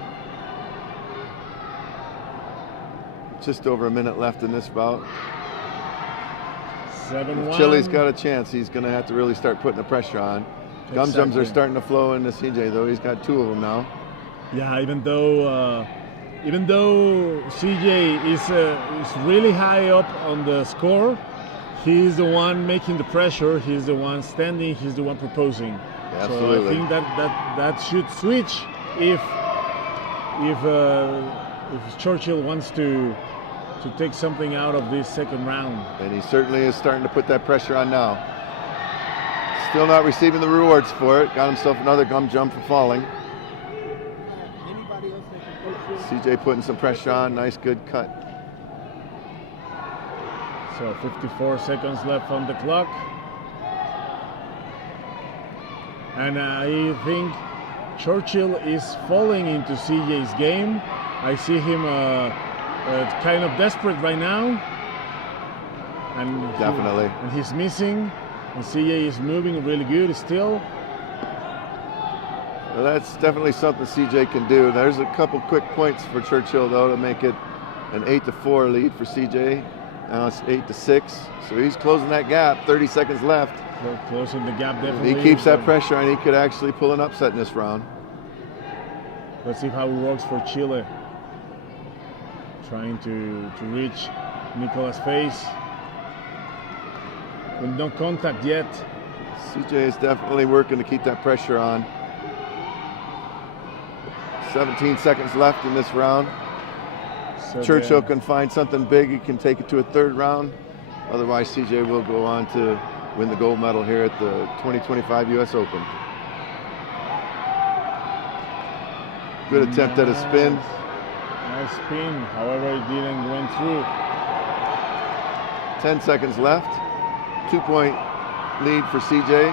Just over a minute left in this bout. 7-1. If Chile's got a chance, he's going to have to really start putting the pressure on. Gum jumps are Exactly. starting to flow into CJ, though. He's got 2 of them now. Yeah, even though CJ is really high up on the score, he's the one making the pressure. He's the one standing. He's the one proposing. Absolutely. So I think that should switch if Churchill wants to take something out of this second round. And he certainly is starting to put that pressure on now. Still not receiving the rewards for it. Got himself another gum jump for falling. Anybody else that can coach you? CJ putting some pressure on. Nice, good cut. So 54 seconds left on the clock. And I think Churchill is falling into CJ's game. I see him kind of desperate right now. And Definitely. And he's missing. And CJ is moving really good still. Well, that's definitely something CJ can do. There's a couple quick points for Churchill, though, to make it an 8-4 lead for CJ. Now it's 8-6. So he's closing that gap. 30 seconds left. They're closing the gap If definitely. he keeps that pressure on, he could actually pull an upset in this round. Let's see how it works for Chile. Trying to reach Nickolas' face. With no contact yet. CJ is definitely working to keep that pressure on. 17 seconds left in this round. So Churchill the- can find something big. He can take it to a 3rd round. Otherwise, CJ will go on to win the gold medal here at the 2025 U.S. Open. Good attempt at a spin. Nice spin. However, it didn't went through. 10 seconds left. 2-point lead for CJ.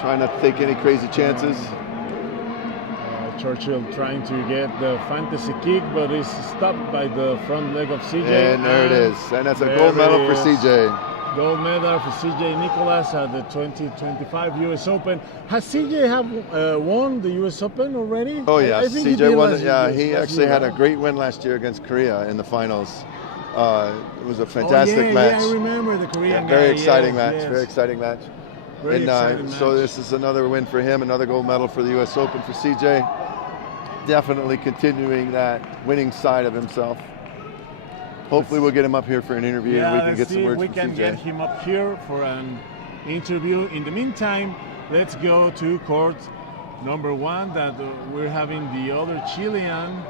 Trying not to take any crazy chances. Churchill trying to get the fantasy kick, but is stopped by the front leg of CJ. And there it is. And that's a there gold medal it for is. CJ. Gold medal for CJ Nickolas at the 2025 U.S. Open. Has CJ won the U.S. Open already? Oh I yes, think he CJ did won. last Yeah, year- he last actually year. had a great win last year against Korea in the finals. It was a fantastic yeah, match. Yeah, I remember the Korean guy. Very exciting yes, match. yes. Very exciting match. Very And exciting so match. this is another win for him. Another gold medal for the U.S. Open for CJ. Definitely continuing that winning side of himself. Hopefully we'll get him up here for an interview and we can let's get some see if words we from can CJ. get him up here for an interview. In the meantime, let's go to court number 1 that we're having the other Chilean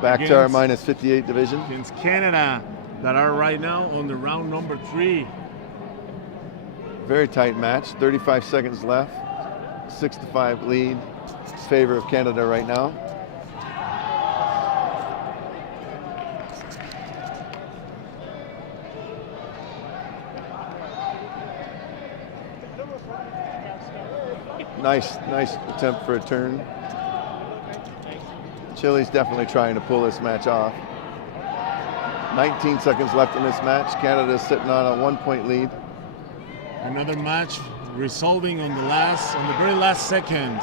Back to our against- minus 58 division. against Canada that are right now on the round number 3. Very tight match. 35 seconds left. 6-5 lead in favor of Canada right now. Nice attempt for a turn. Chile's definitely trying to pull this match off. 19 seconds left in this match. Canada's sitting on a 1-point lead. Another match resolving on the very last second.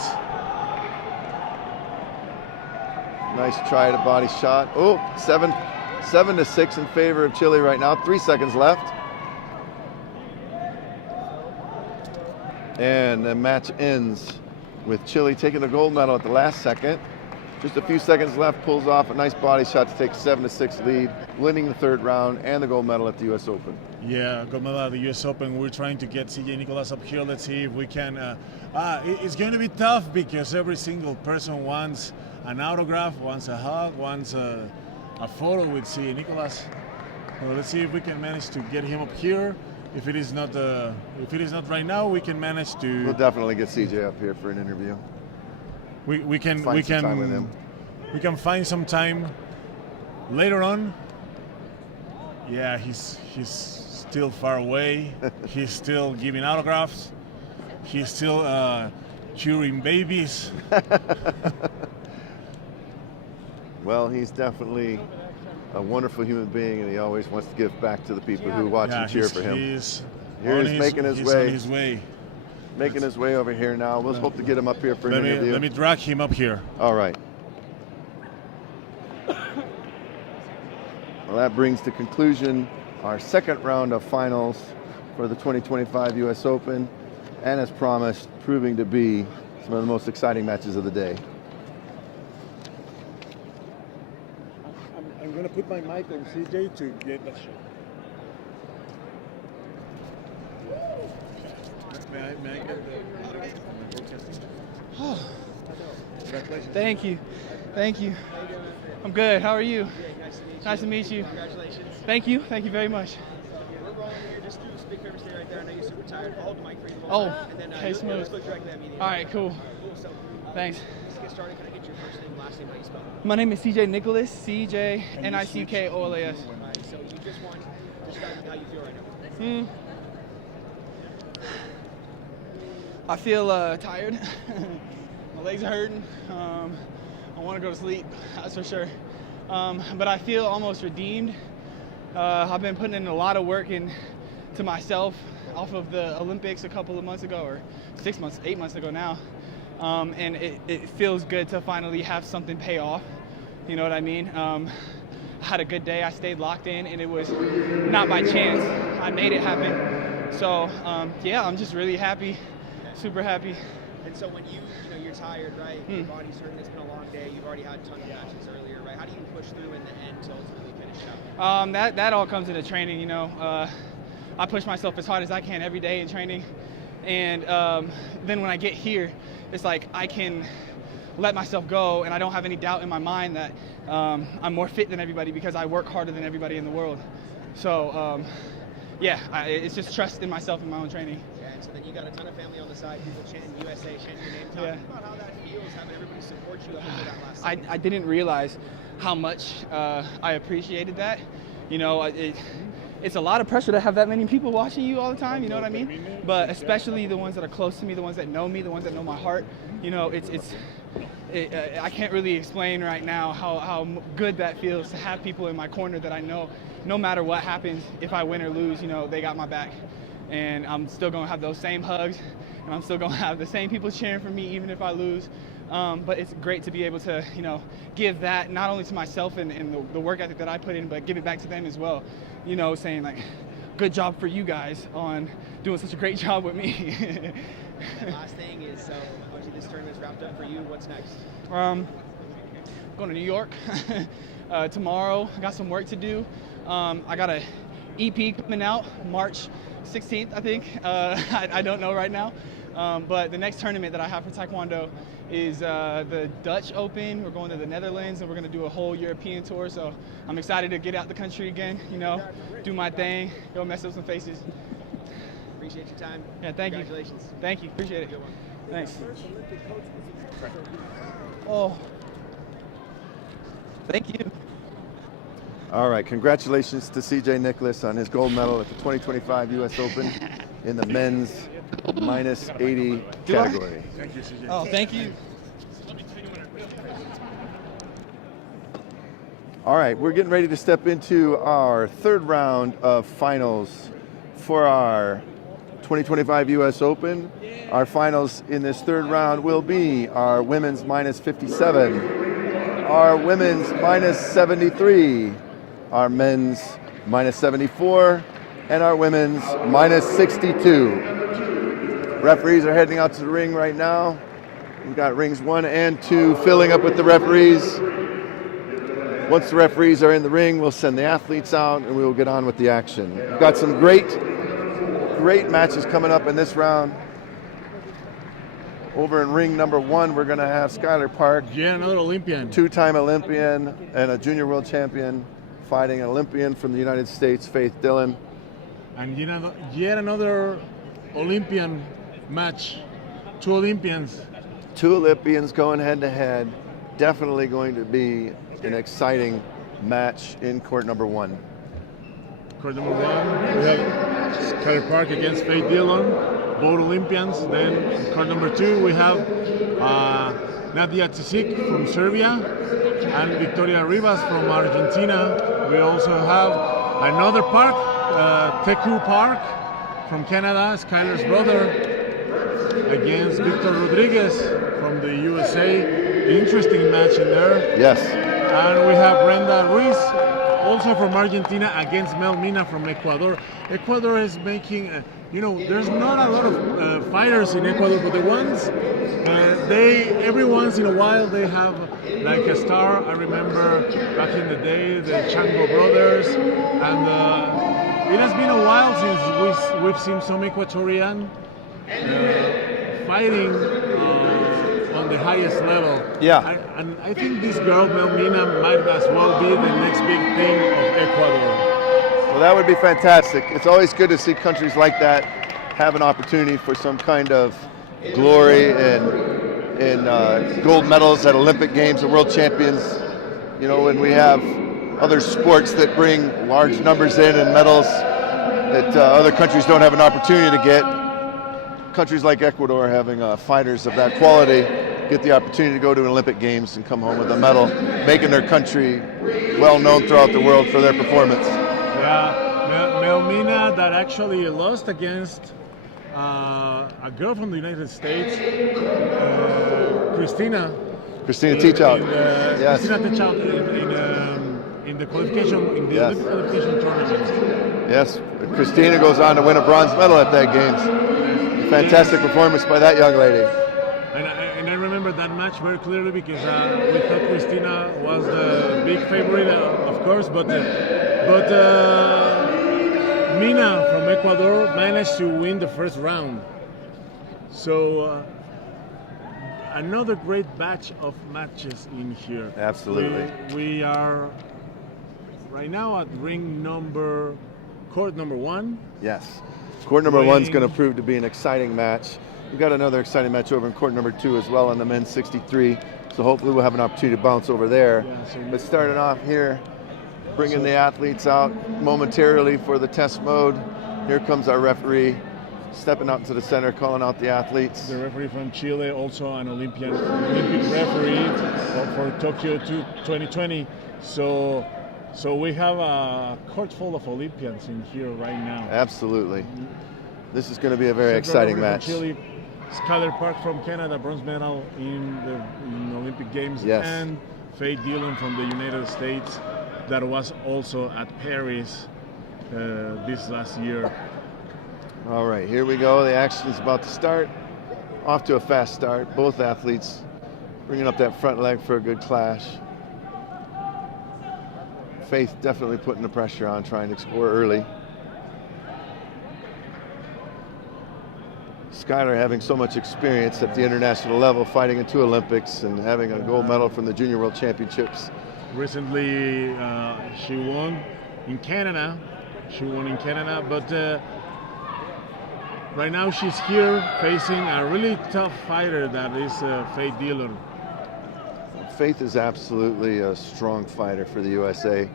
Nice try at a body shot. Oh, 7-6 in favor of Chile right now. 3 seconds left. And the match ends with Chile taking the gold medal at the last second. Just a few seconds left, pulls off a nice body shot to take a 7-6 lead, winning the third round and the gold medal at the U.S. Open. Yeah, gold medal at the U.S. Open. We're trying to get CJ Nickolas up here. Let's see if we can. It's going to be tough because every single person wants an autograph, wants a hug, wants a photo with CJ Nickolas. So let's see if we can manage to get him up here. If it is not right now, we can manage to. We'll definitely get CJ up here for an interview. We can find some time later on. Yeah, he's still far away. He's still giving autographs. He's still curing babies. Well, he's definitely a wonderful human being, and he always wants to give back to the people who watch and cheer for him. He's making his way. Making his way over here now. We'll hope to get him up here for an interview. Let me drag him up here. All right. Well, that brings to conclusion our second round of finals for the 2025 U.S. Open, and as promised, proving to be some of the most exciting matches of the day. I'm going to put my mic on CJ to get that shot. May I get the Thank you. I'm good. How are you? Nice to meet you. Congratulations. Thank you very much. We're rolling here. Just do a speak favor, stay right there. I know you're super tired. Hold the mic for you. Oh, and then okay, you'll smooth. look directly at me. All right, cool. Cool. So, Thanks. Let's get started. Can I get your first name, last name, how you spell it? My name is CJ Nickolas. CJ Nickolas. All right. So you just won. Describe how you feel right now. I feel tired. My legs are hurting. I want to go to sleep, that's for sure. But I feel almost redeemed. I've been putting in a lot of work into myself off of the Olympics a couple of months ago, or 8 months ago now. And it feels good to finally have something pay off. You know what I mean? I had a good day. I stayed locked in, and it was not by chance. I made it happen. So yeah, I'm just really happy, super happy. And so when you're tired, right? Your body's hurting. It's been a long day. You've already had a ton of matches earlier, right? How do you push through in the end to ultimately finish up? That all comes into training. You know, I push myself as hard as I can every day in training, and then when I get here, it's like I can let myself go, and I don't have any doubt in my mind that I'm more fit than everybody because I work harder than everybody in the world. So yeah, it's just trust in myself and my own training. Yeah, and so then you got a ton of family on the side, people chanting USA, chanting your name. Talk about how that feels, having everybody support you up until that last second. I didn't realize how much I appreciated that. You know, it's a lot of pressure to have that many people watching you all the time, you know what I mean? But especially the ones that are close to me, the ones that know me, the ones that know my heart, you know, I can't really explain right now how good that feels to have people in my corner that I know no matter what happens, if I win or lose, you know, they got my back. And I'm still gonna have those same hugs, and I'm still gonna have the same people cheering for me even if I lose. But it's great to be able to, you know, give that not only to myself and the work ethic that I put in, but give it back to them as well. You know, saying like, good job for you guys on doing such a great job with me. And last thing is, so obviously this tournament's wrapped up for you. What's next? Going to New York tomorrow. I got some work to do. I got an EP coming out March 16th, I think. I don't know right now. But the next tournament that I have for Taekwondo is the Dutch Open. We're going to the Netherlands, and we're going to do a whole European tour. So I'm excited to get out the country again, you know, do my thing, go mess up some faces. Appreciate your time. Yeah, thank you. Congratulations. Thank you. Appreciate it. Good one. Thanks. Oh, thank you. All right, congratulations to CJ Nickolas on his gold medal at the 2025 U.S. Open in the men's minus 80 category. Thank you, CJ. Oh, thank you. All right, we're getting ready to step into our third round of finals for our 2025 U.S. Open. Our finals in this third round will be our women's minus 57, our women's minus 73, our men's minus 74, and our women's minus 62. Referees are heading out to the ring right now. We've got rings 1 and 2 filling up with the referees. Once the referees are in the ring, we'll send the athletes out and we will get on with the action. We've got some great matches coming up in this round. Over in ring number 1, we're going to have Skylar Park. Yeah, another Olympian. 2-time Olympian and a junior world champion fighting an Olympian from the United States, Faith Dillon. And yet another Olympian match. 2 Olympians. 2 Olympians going head to head. Definitely going to be an exciting match in court number 1. Court number 1, we have Skylar Park against Faith Dillon, both Olympians. Then in court number 2, we have Nadia Tsizik from Serbia and Victoria Rivas from Argentina. We also have another Park, Teku Park from Canada, Skylar's brother, against Victor Rodriguez from the USA. Interesting match in there. Yes. And we have Brenda Ruiz, also from Argentina, against Mel Mina from Ecuador. Ecuador is making, there's not a lot of fighters in Ecuador, but the ones, every once in a while they have like a star. I remember back in the day, the Chango brothers, and it has been a while since we've seen some Ecuadorian fighting on the highest level. Yeah. And I think this girl, Melmina, might as well be the next big thing of Ecuador. Well, that would be fantastic. It's always good to see countries like that have an opportunity for some kind of glory and gold medals at Olympic Games or World Champions. When we have other sports that bring large numbers in and medals that other countries don't have an opportunity to get. Countries like Ecuador having fighters of that quality get the opportunity to go to an Olympic Games and come home with a medal, making their country well known throughout the world for their performance. Yeah, Melmina that actually lost against a girl from the United States, Christina Teachout. Yes. Christina Teachout in the qualification, in the Yes. Olympic qualification tournament. Yes, Christina goes on to win a bronze medal at that Games. Fantastic performance by that young lady. And I remember that match very clearly because we thought Christina was the big favorite, of course, but Mina from Ecuador managed to win the first round. So another great batch of matches in here. Absolutely. We are right now at court number 1. Yes. Court number 1 is going to prove to be an exciting match. We've got another exciting match over in court number 2 as well on the men's 63. So hopefully we'll have an opportunity to bounce over there. Yeah, But starting off here, bringing the athletes out momentarily for the test mode. Here comes our referee stepping out into the center, calling out the athletes. The referee from Chile, also an Olympic referee for Tokyo 2020. So we have a court full of Olympians in here right now. Absolutely. This is going to be a very exciting match. Chile, Skylar Park from Canada, bronze medal in the Olympic Games, yes. And Faith Dillon from the United States that was also at Paris this last year. All right, here we go. The action is about to start. Off to a fast start. Both athletes bringing up that front leg for a good clash. Faith definitely putting the pressure on, trying to score early. Skylar having so much experience at the international level, fighting in 2 Olympics and having a gold medal from the Junior World Championships. Recently, she won in Canada. But right now she's here facing a really tough fighter that is Faith Dillon. Faith is absolutely a strong fighter for the USA.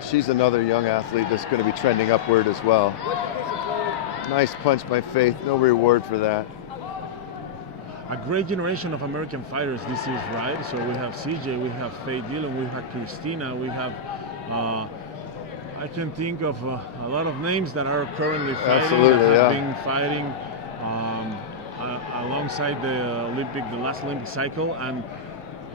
She's another young athlete that's going to be trending upward as well. Nice punch by Faith, no reward for that. A great generation of American fighters this is, right? So we have CJ, we have Faith Dillon, we have Christina, we have, I can think of a lot of names that are currently fighting. Absolutely, that have yeah. been fighting alongside the last Olympic cycle, and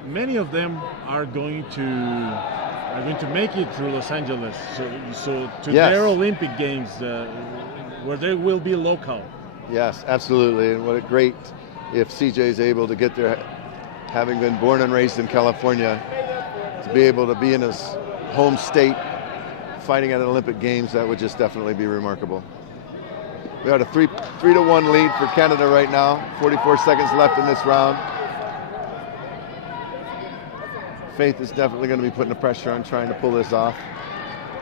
many of them are going to make it through Los Angeles. So to Yes. their Olympic Games, where they will be local. Yes, absolutely, and what a great if CJ is able to get there, having been born and raised in California, to be able to be in his home state fighting at an Olympic Games, that would just definitely be remarkable. We got a 3-1 lead for Canada right now. 44 seconds left in this round. Faith is definitely going to be putting the pressure on trying to pull this off.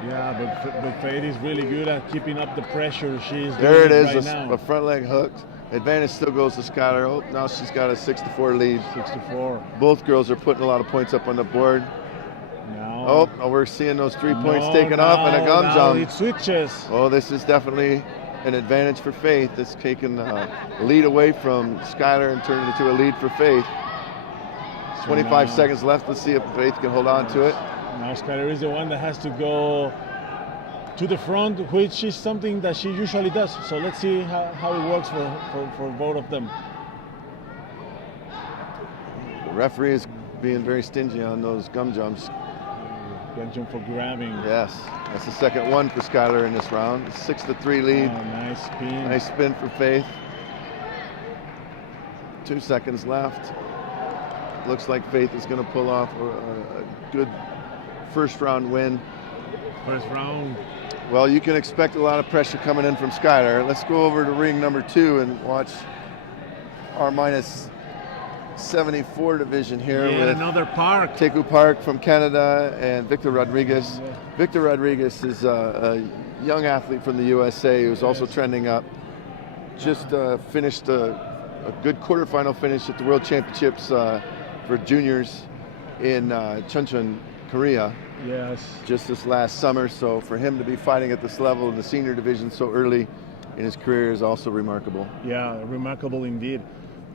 Yeah, but Faith is really good at keeping up the pressure. She's there it is, right now. a front leg hooked. Advantage still goes to Skylar. Oh, now she's got a 6-4 lead. 6-4. Both girls are putting a lot of points up on the board. No. Oh, we're seeing those 3 points taken off and a gum jump. It switches. Oh, this is definitely an advantage for Faith. It's taken a lead away from Skylar and turned it into a lead for Faith. 25 seconds left. Let's see if Faith can hold on to it. Now Skylar is the one that has to go to the front, which is something that she usually does. So let's see how it works for both of them. The referee is being very stingy on those gum jumps. Gum jump for grabbing. Yes, that's the second one for Skylar in this round. 6-3 lead. Oh, nice spin. Nice spin for Faith. 2 seconds left. Looks like Faith is going to pull off a good first round win. First round. Well, you can expect a lot of pressure coming in from Skylar. Let's go over to ring number 2 and watch our minus 74 division here with another Park. Teku Park from Canada and Victor Rodriguez. Yeah. Victor Rodriguez is a young athlete from the USA who's also trending up. Just finished a good quarterfinal finish at the World Championships for juniors in Chuncheon, Korea. Yes. Just this last summer. So for him to be fighting at this level in the senior division so early in his career is also remarkable. Yeah, remarkable indeed.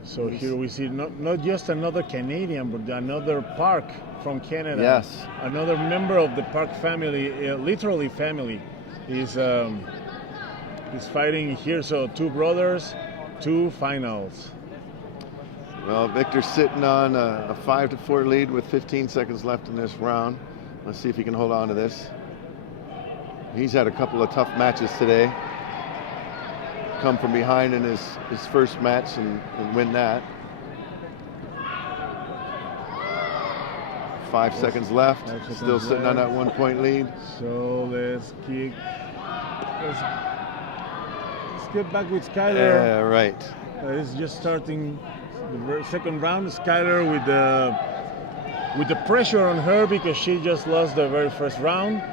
So here we see not just another Canadian, but another Park from Canada. Yes. Another member of the Park family, literally family, is fighting here. So 2 brothers, 2 finals. Well, Victor's sitting on a 5-4 lead with 15 seconds left in this round. Let's see if he can hold on to this. He's had a couple of tough matches today. Come from behind in his first match and win that. 5 seconds left. Still sitting on that 1 point lead. So let's kick. Let's get back with Skylar. Yeah, right. It's just starting the second round. Skylar with the pressure on her because she just lost the very first round.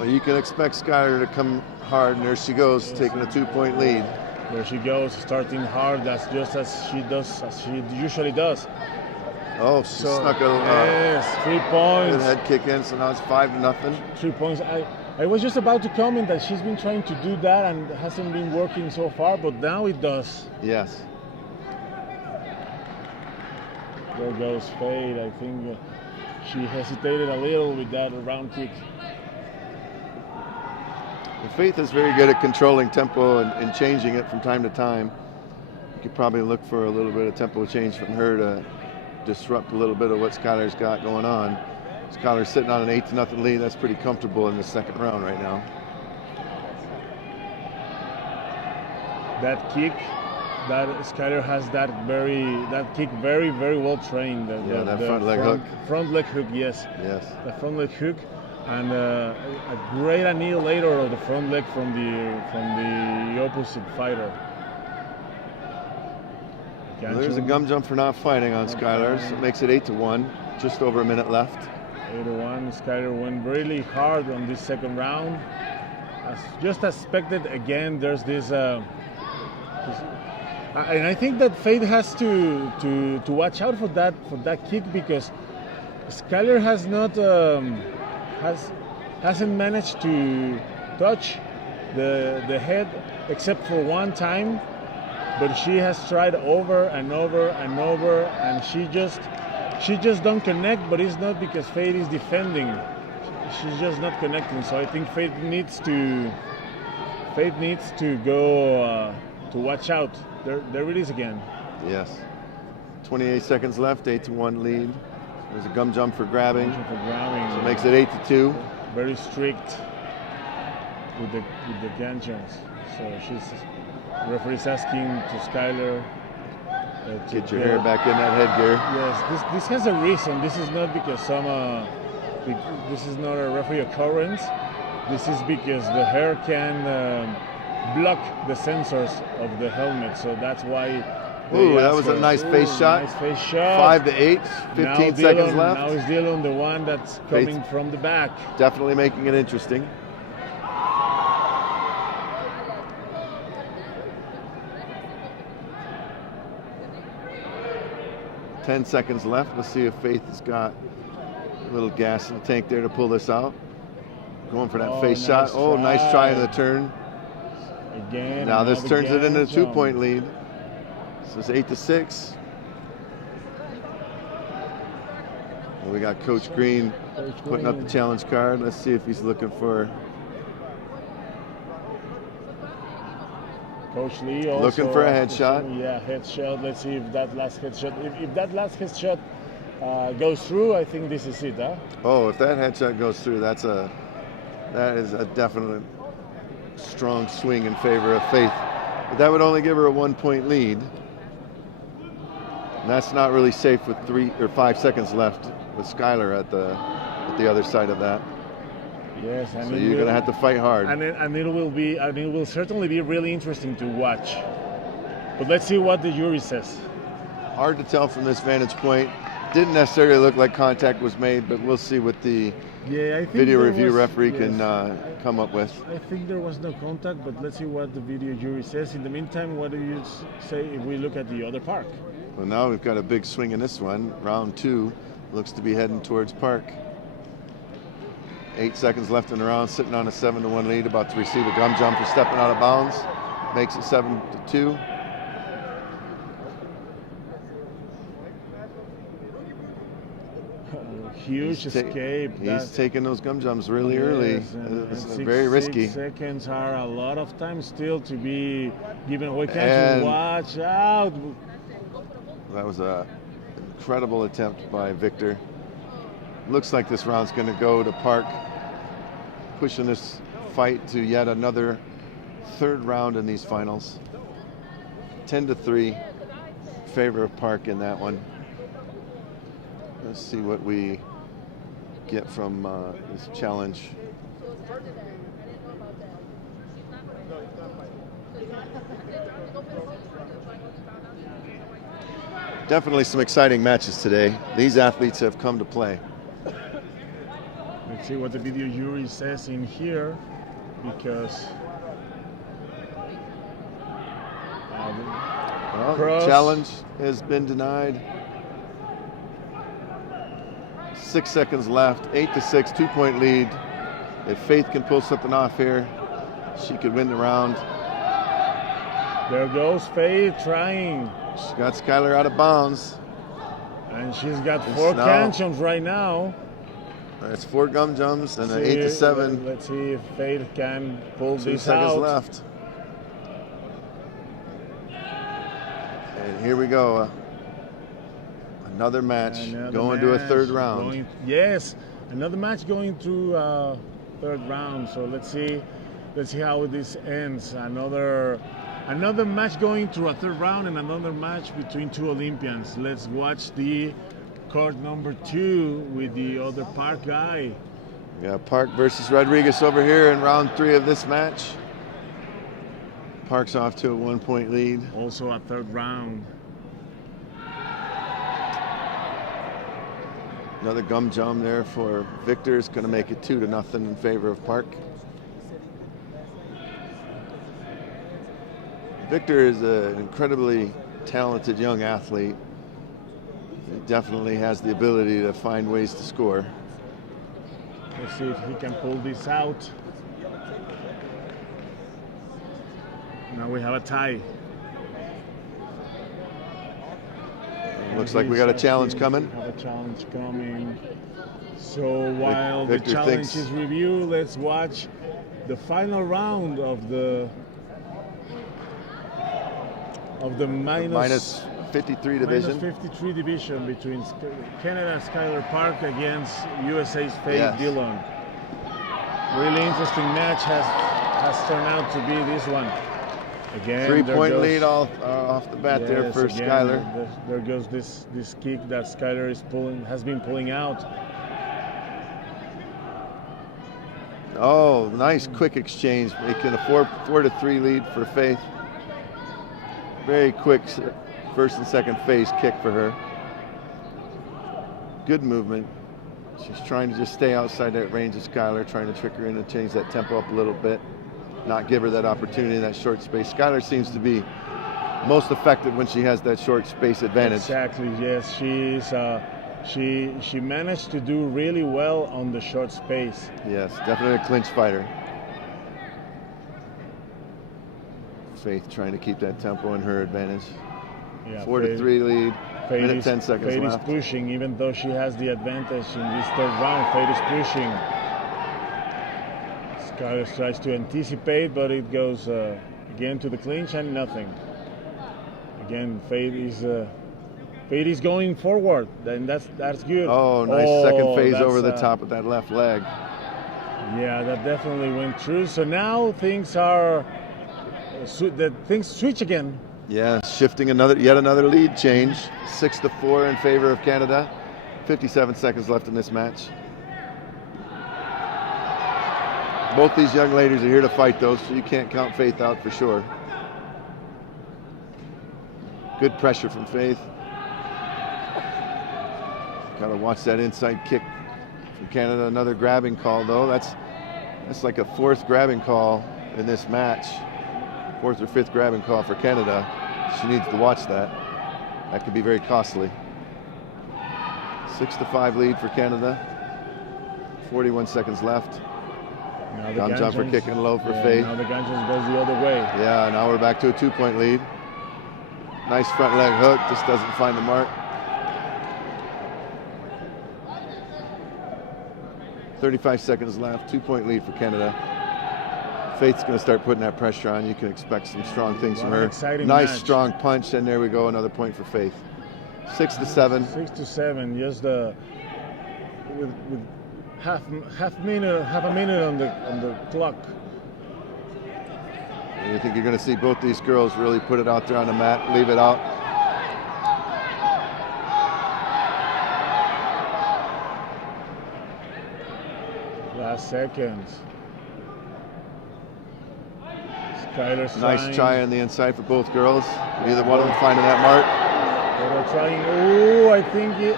Well, you can expect Skylar to come hard, and there she goes, taking a 2 point lead. There she goes, starting hard. That's just as she usually does. Oh, she snuck a 3 points. good head kick in, so now it's 5-0. 3 points. I was just about to comment that she's been trying to do that and hasn't been working so far, but now it does. Yes. There goes Faith. I think she hesitated a little with that round kick. Faith is very good at controlling tempo and changing it from time to time. You could probably look for a little bit of tempo change from her to disrupt a little bit of what Skylar's got going on. Skylar's sitting on an 8-0 lead. That's pretty comfortable in the second round right now. That kick, that Skylar has that kick very, very well trained. That front leg hook. Front leg hook, yes. Yes. The front leg hook. And a great annihilator of the front leg from the opposite fighter. Well, there's a gum jump for not fighting on Skylar, so it makes it 8-1. Just over a minute left. 8-1. Skylar went really hard on this second round. Just as expected, again, there's this. And I think that Faith has to watch out for that kick because Skylar has not. Hasn't managed to touch the head except for one time, but she has tried over and over and over, and she just don't connect. But it's not because Faith is defending; she's just not connecting. So I think Faith needs to go to watch out. There it is again. Yes. 28 seconds left. 8-1 lead. There's a gum jump for grabbing. So it makes it 8-2. Very strict with the gum jumps. So referee's asking to Skylar Get your hair back in that headgear. Yes, this has a reason. This is not because this is not a referee occurrence. This is because the hair can block the sensors of the helmet, so that's why. Ooh, that was a nice face shot. Nice face shot. 5 to 8, 15 seconds left. Now it's Dillon, the one that's coming from the back. Definitely making it interesting. Ten seconds left. Let's see if Faith has got a little gas in the tank there to pull this out. Going for that face shot. Oh, nice try in the turn. Again. Now this turns it into a 2-point lead. So it's 8 to 6. And we got Coach Green putting up the challenge card. Let's see if he's looking for. Coach Lee also looking for a headshot. Yeah, headshot. Let's see if that last headshot. If that last headshot goes through, I think this is it, huh? Oh, if that headshot goes through, that is a definite strong swing in favor of Faith. But that would only give her a 1-point lead. And that's not really safe with 3 or 5 seconds left with Skylar at the other side of that. Yes, and so you're going to have to fight hard. And it will certainly be really interesting to watch. But let's see what the jury says. Hard to tell from this vantage point. Didn't necessarily look like contact was made, but we'll see what the video review referee can come up with. I think there was no contact, but let's see what the video jury says. In the meantime, what do you say if we look at the other park? Well, now we've got a big swing in this one. Round 2 looks to be heading towards Park. 8 seconds left in the round, sitting on a 7-1 lead, about to receive a gum jump for stepping out of bounds. Makes it 7-2. Huge escape. He's taking those gum jumps really early. It's very risky. 6 seconds are a lot of time still to be given away. Can't you watch out? That was an incredible attempt by Victor. Looks like this round's going to go to Park, pushing this fight to yet another 3rd round in these finals. 10-3, favor of Park in that one. Let's see what we get from this challenge. Definitely some exciting matches today. These athletes have come to play. Let's see what the video jury says in here, because challenge has been denied. 6 seconds left, 8 to 6, 2-point lead. If Faith can pull something off here, she could win the round. There goes Faith trying. She got Skylar out of bounds. And she's got 4 cantions right now. It's 4 gum jumps and an 8 to 7. Let's see if Faith can pull this out. 2 seconds left. And here we go. Another match going to a 3rd round. Yes, another match going to 3rd round. So let's see how this ends. Another match going to a 3rd round and another match between 2 Olympians. Let's watch the court number 2 with the other Park guy. Yeah, Park versus Rodriguez over here in round 3 of this match. Park's off to a 1-point lead. Also a 3rd round. Another gum jump there for Victor. It's going to make it 2-0 in favor of Park. Victor is an incredibly talented young athlete. He definitely has the ability to find ways to score. Let's see if he can pull this out. Now we have a tie. Looks like we got a challenge coming. We have a challenge coming. So while Victor the challenge is reviewed, let's watch the final round of the minus 53 division. Minus 53 division between Canada Skylar Park against USA's Faith Dillon. Really interesting match has turned out to be this one. Again, 3-point lead off the bat there for again, Skylar. There goes this kick that Skylar has been pulling out. Oh, nice quick exchange, making a 4-3 lead for Faith. Very quick first and second phase kick for her. Good movement. She's trying to just stay outside that range of Skylar, trying to trick her in and change that tempo up a little bit, not give her that opportunity in that short space. Skylar seems to be most effective when she has that short space advantage. Exactly, yes. She managed to do really well on the short space. Yes, definitely a clinch fighter. Faith trying to keep that tempo in her advantage. Yeah, 4-3 lead. Minute 10 seconds Faith left. is pushing, even though she has the advantage in this third round. Faith is pushing. Skylar tries to anticipate, but it goes again to the clinch and nothing. Again, Faith is going forward, and that's good. Oh, nice second phase over the top of that left leg. Yeah, that definitely went through. So now things switch again. Yeah, shifting yet another lead change. 6-4 in favor of Canada. 57 seconds left in this match. Both these young ladies are here to fight though, so you can't count Faith out for sure. Good pressure from Faith. Gotta watch that inside kick from Canada. Another grabbing call though. That's like a fourth grabbing call in this match. Fourth or fifth grabbing call for Canada. She needs to watch that. That could be very costly. 6-5 lead for Canada. 41 seconds left. Gun jumper kicking low for Faith. Now the Ganjons goes the other way. Yeah, now we're back to a 2-point lead. Nice front leg hook, just doesn't find the mark. 35 seconds left, 2-point lead for Canada. Faith's going to start putting that pressure on. You can expect some strong things from her. Nice match. Strong punch, and there we go, another point for Faith. 6-7. 6-7. Just with half a minute on the clock. And I think you're going to see both these girls really put it out there on the mat, leave it out. Last seconds. Skylar's nice try on the inside for both girls. Neither one of them finding that mark. They're trying. Oh, I think it.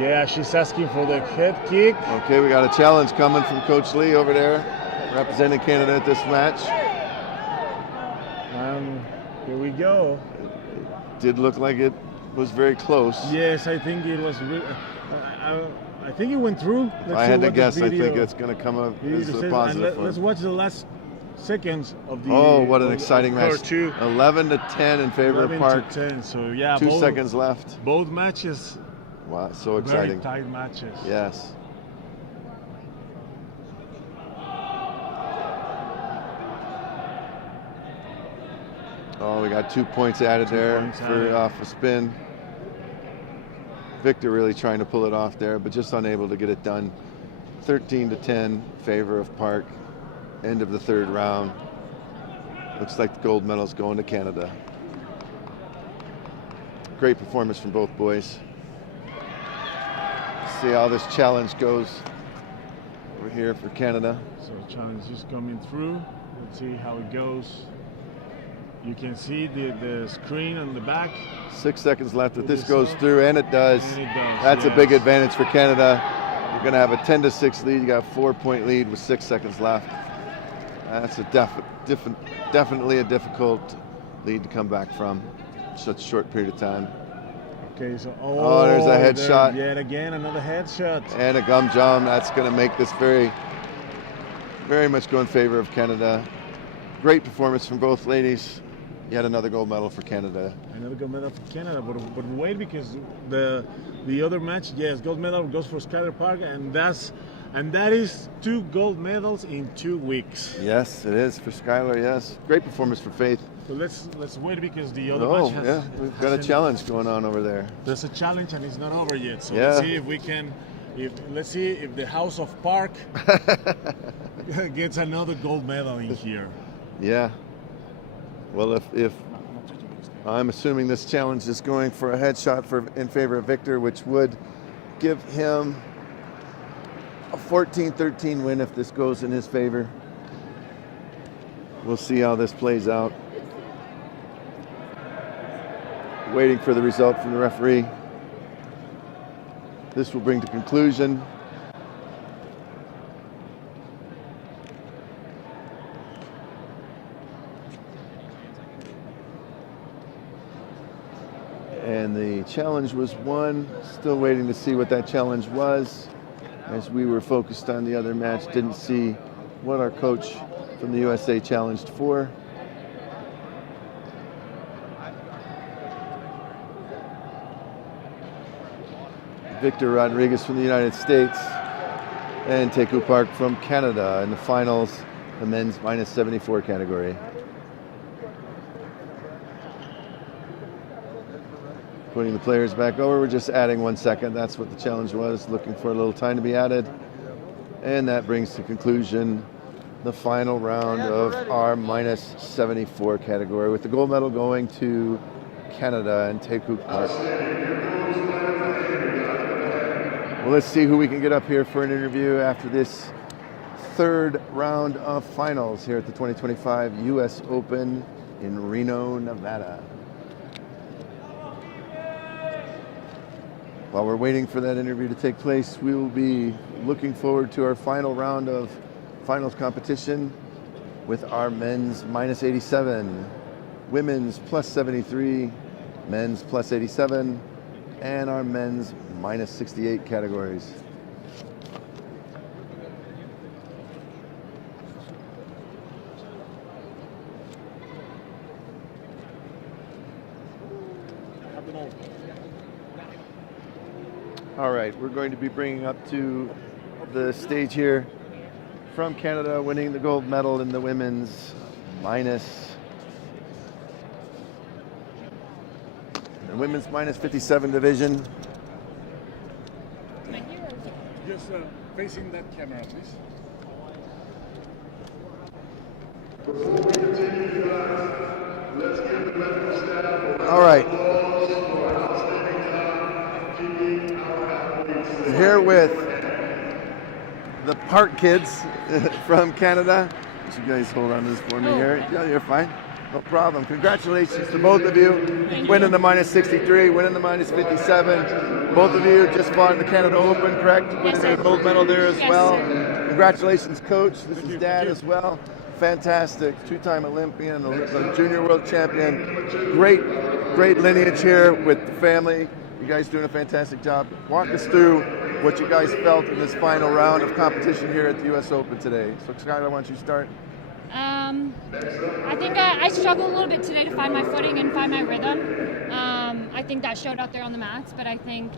Yeah, she's asking for the head kick. Okay, we got a challenge coming from Coach Lee over there, representing Canada at this match. Here we go. It did look like it was very close. Yes, I think it was. I think it went through. If I had to guess, I think it's going to come up as a positive. Let's watch the last seconds of the. Oh, what an exciting match! 11-10 in favor of Park. 11-10. So yeah, 2 seconds left. Both matches. Wow, so exciting! Very tight matches. Yes. Oh, we got 2 points added there for off a spin. Victor really trying to pull it off there, but just unable to get it done. 13-10 favor of Park. End of the third round. Looks like the gold medal's going to Canada. Great performance from both boys. See how this challenge goes over here for Canada. So challenge is coming through. Let's see how it goes. You can see the screen on the back. 6 seconds left. If this goes through, and it does, that's yes. a big advantage for Canada. You're going to have a 10-6 lead. You got a 4-point lead with 6 seconds left. That's a definitely a difficult lead to come back from such a short period of time. Okay, so there's a headshot. Yet again, another headshot. And a gum jam. That's going to make this very, very much go in favor of Canada. Great performance from both ladies. Yet another gold medal for Canada. Another gold medal for Canada, but wait, because the other match, yes, gold medal goes for Skylar Park, and that is 2 gold medals in 2 weeks. Yes, it is for Skylar. Yes, great performance for Faith. So let's wait, because the other match has. Yeah, we've got a challenge going on over there. There's a challenge and it's not over yet. So yeah. Let's see if we can. Let's see if the House of Park gets another gold medal in here. Yeah. Well, if I'm assuming this challenge is going for a headshot in favor of Victor, which would give him a 14-13 win if this goes in his favor. We'll see how this plays out. Waiting for the result from the referee. This will bring to conclusion. And the challenge was won. Still waiting to see what that challenge was. As we were focused on the other match, didn't see what our coach from the USA challenged for. Victor Rodriguez from the United States and Teku Park from Canada in the finals, the men's -74 category. Putting the players back over, we're just adding 1 second. That's what the challenge was, looking for a little time to be added. And that brings to conclusion the final round of our -74 category, with the gold medal going to Canada and Teku Park. Well, let's see who we can get up here for an interview after this third round of finals here at the 2025 US Open in Reno, Nevada. While we're waiting for that interview to take place, we will be looking forward to our final round of finals competition with our men's -87, women's +73, men's +87, and our men's -68 categories. All right, we're going to be bringing up to the stage here from Canada, winning the gold medal in the women's -57 division. Just facing that camera, please. All right. Here with the Park kids from Canada. You guys hold on to this for me here. Yeah, you're fine. No problem. Congratulations to both of you. Winning the -63, winning the -57. Both of you just fought in the Canada Open, correct? Winning the gold medal there as well. Congratulations, Coach. This is Dad as well. Fantastic. Two-time Olympian, a junior world champion. Great lineage here with the family. You guys doing a fantastic job. Walk us through what you guys felt in this final round of competition here at the US Open today. So Skylar, why don't you start? I think I struggled a little bit today to find my footing and find my rhythm. I think that showed out there on the mats, but I think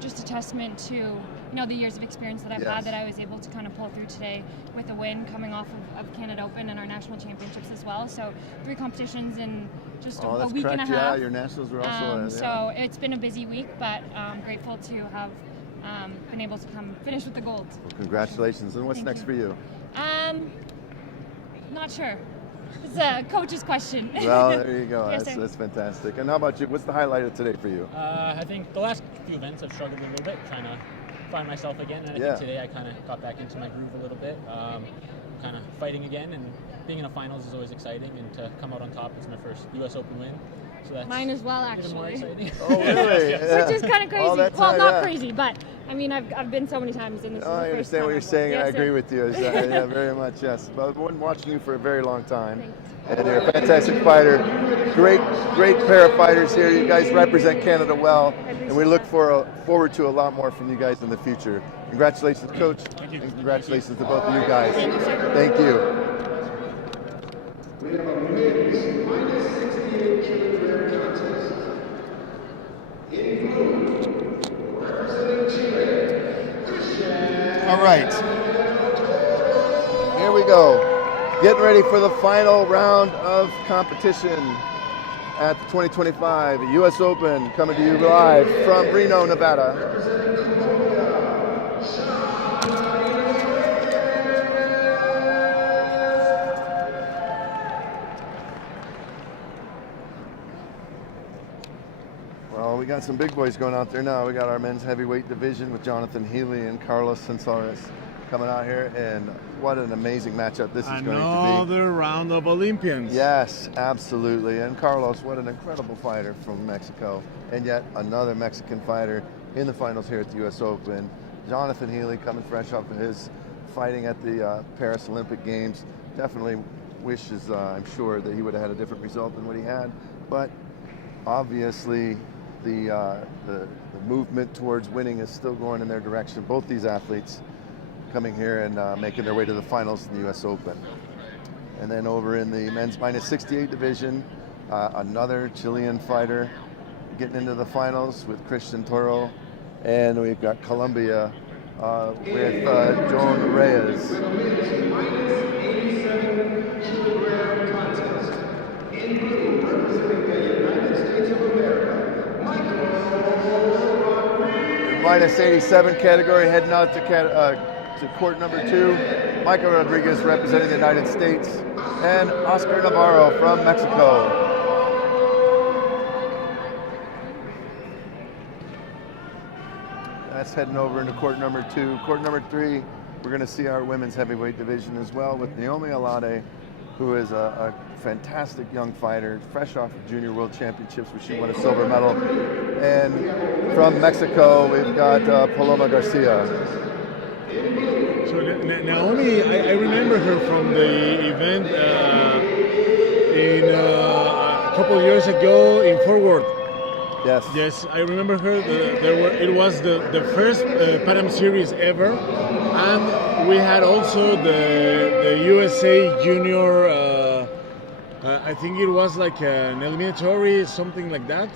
just a testament to the years of experience that I've had, that I was able to kind of pull through today with a win coming off of Canada Open and our national championships as well. So 3 competitions in just a week and a half. Yeah, your nationals were also So it's been a busy week, but I'm grateful to have been able to come finish with the gold. Well, congratulations. And what's next for you? Not sure. It's a coach's question. Well, there you go. Yes, That's fantastic. And how about you? What's the highlight of today for you? I think the last few events I've struggled a little bit, trying to find myself again. And I think today I kind of got back into my groove a little bit, kind of fighting again. And being in a finals is always exciting. And to come out on top is my first US Open win. So that's mine as well, even more actually. exciting. Oh, really? Which is kind of crazy. Oh, Well, not crazy, but I mean, I've been so many times in this. Oh, I understand what you're saying. Yes, I agree with you. Yeah, very much, yes. But I've been watching you for a very long time. And you're a fantastic fighter. Great pair of fighters here. You guys represent Canada well. And we look forward to a lot more from you guys in the future. Congratulations, Coach. Thank you. And congratulations to both of you guys. Thank you, sir. Thank you. We have a men's -68 kilogram contest. In blue, representing Chile. All right. Here we go. Getting ready for the final round of competition at the 2025 US Open, coming to you live from Reno, Nevada. got some big boys going out there now. We got our men's heavyweight division with Jonathan Healy and Carlos Sansores coming out here, and what an amazing matchup this is going to be. Another round of Olympians. Yes, absolutely. And Carlos, what an incredible fighter from Mexico, and yet another Mexican fighter in the finals here at the U.S. Open. Jonathan Healy coming fresh off of his fighting at the Paris Olympic Games. Definitely wishes, I'm sure, that he would have had a different result than what he had. But obviously, the movement towards winning is still going in their direction. Both these athletes coming here and making their way to the finals in the U.S. Open. And then over in the men's -68 division, another Chilean fighter getting into the finals with Christian Toro. And we've got Colombia with Joan Reyes. -87 category heading out to court number 2. Michael Rodriguez representing the United States, and Óscar Navarro from Mexico. That's heading over into court number 2. Court number 3, we're going to see our women's heavyweight division as well with Naomi Alade, who is a fantastic young fighter, fresh off of Junior World Championships where she won a silver medal. And from Mexico, we've got Paloma Garcia. So Naomi, I remember her from the event a couple of years ago in Fort Worth. Yes. Yes, I remember her. It was the first Pan Am Series ever, and we had also the USA Junior. I think it was like an eliminatory, something like that,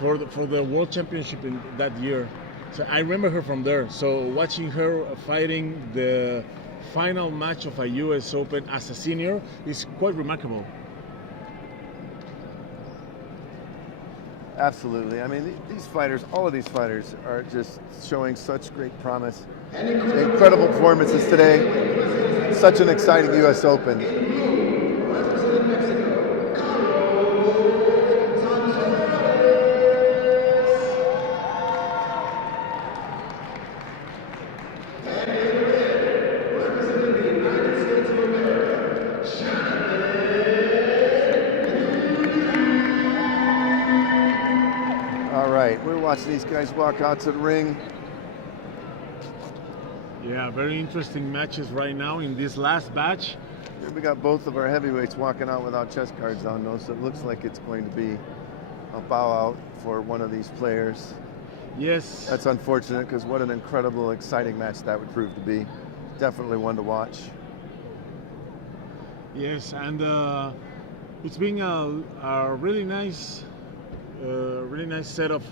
for the World Championship in that year. So I remember her from there. So watching her fighting the final match of a US Open as a senior is quite remarkable. Absolutely. I mean, these fighters, all of these fighters are just showing such great promise. Incredible performances today. Such an exciting US Open. Watch these guys walk out to the ring. Yeah, very interesting matches right now in this last batch. We got both of our heavyweights walking out without chest guards on, though, so it looks like it's going to be a bow out for one of these players. Yes. That's unfortunate, because what an incredible, exciting match that would prove to be. Definitely one to watch. Yes, and it's been a really nice set of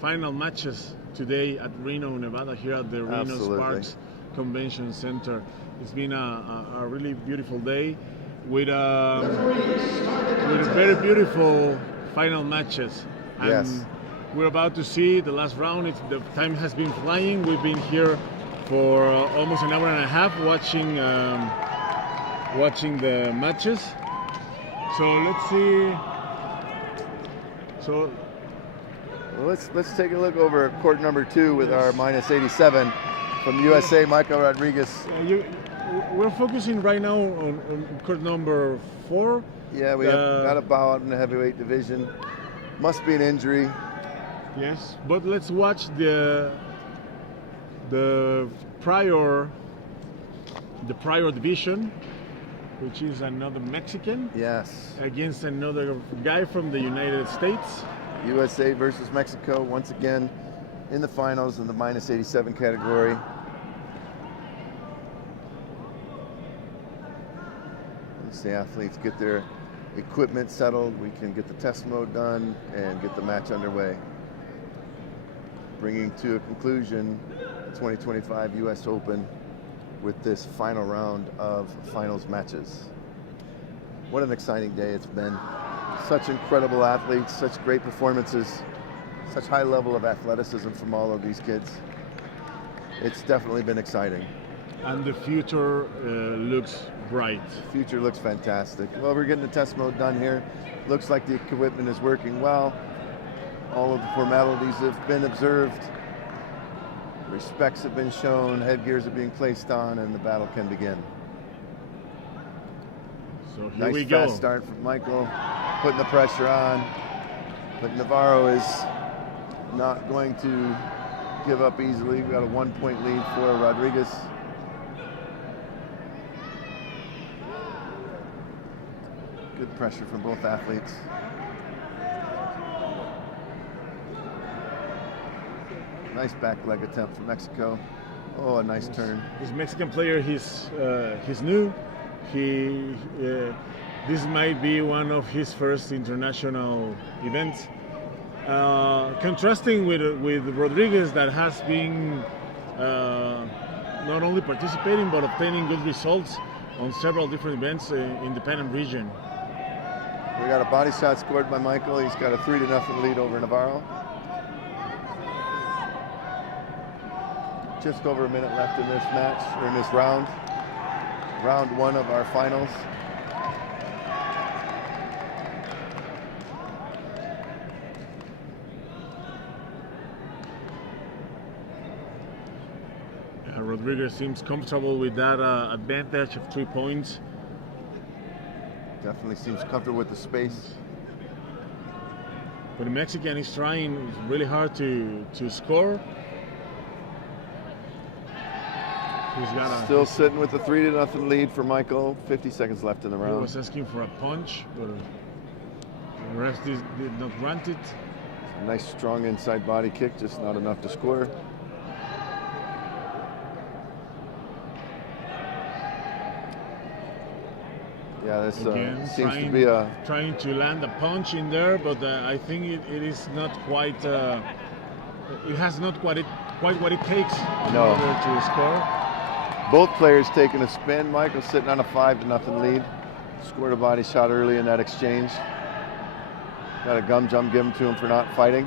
final matches today at Reno, Nevada, here at the Reno Sparks Convention Center. It's been a really beautiful day with very beautiful final matches. And yes. We're about to see the last round. The time has been flying. We've been here for almost an hour and a half watching the matches. So let's see. So. Well, let's take a look over at court number 2 with our -87 from USA, Michael Rodriguez. We're focusing right now on court number 4. Yeah, we have got a bow out in the heavyweight division. Must be an injury. Yes, but let's watch the prior division, which is another Mexican. Yes. Against another guy from the United States. USA versus Mexico, once again in the finals in the -87 category. Once the athletes get their equipment settled, we can get the test mode done and get the match underway. Bringing to a conclusion the 2025 US Open with this final round of finals matches. What an exciting day it's been. Such incredible athletes, such great performances, such high level of athleticism from all of these kids. It's definitely been exciting. And the future looks bright. The future looks fantastic. Well, we're getting the test mode done here. Looks like the equipment is working well. All of the formalities have been observed. Respects have been shown, headgears are being placed on, and the battle can begin. So here Nice we go. fast start from Michael, putting the pressure on. But Navarro is not going to give up easily. We've got a 1-point lead for Rodriguez. Good pressure from both athletes. Nice back leg attempt from Mexico. Oh, a nice turn. This Mexican player, he's new. This might be one of his first international events. Contrasting with Rodriguez, that has been not only participating but obtaining good results on several different events in the Pan Am region. We got a body shot scored by Michael. He's got a 3-0 lead over Navarro. Just over a minute left in this match, or in this round. Round 1 of our finals. Rodriguez seems comfortable with that advantage of 3 points. Definitely seems comfortable with the space. But the Mexican is trying really hard to score. Still sitting with the 3-0 lead for Michael. 50 seconds left in the round. He was asking for a punch, but the ref did not grant it. A nice strong inside body kick, just not enough to score. Yeah, this seems to be trying to land a punch in there, but I think it is not quite. It has not quite what it takes in order to score. Both players taking a spin. Michael sitting on a 5-0 lead. Scored a body shot early in that exchange. Got a gum jump given to him for not fighting.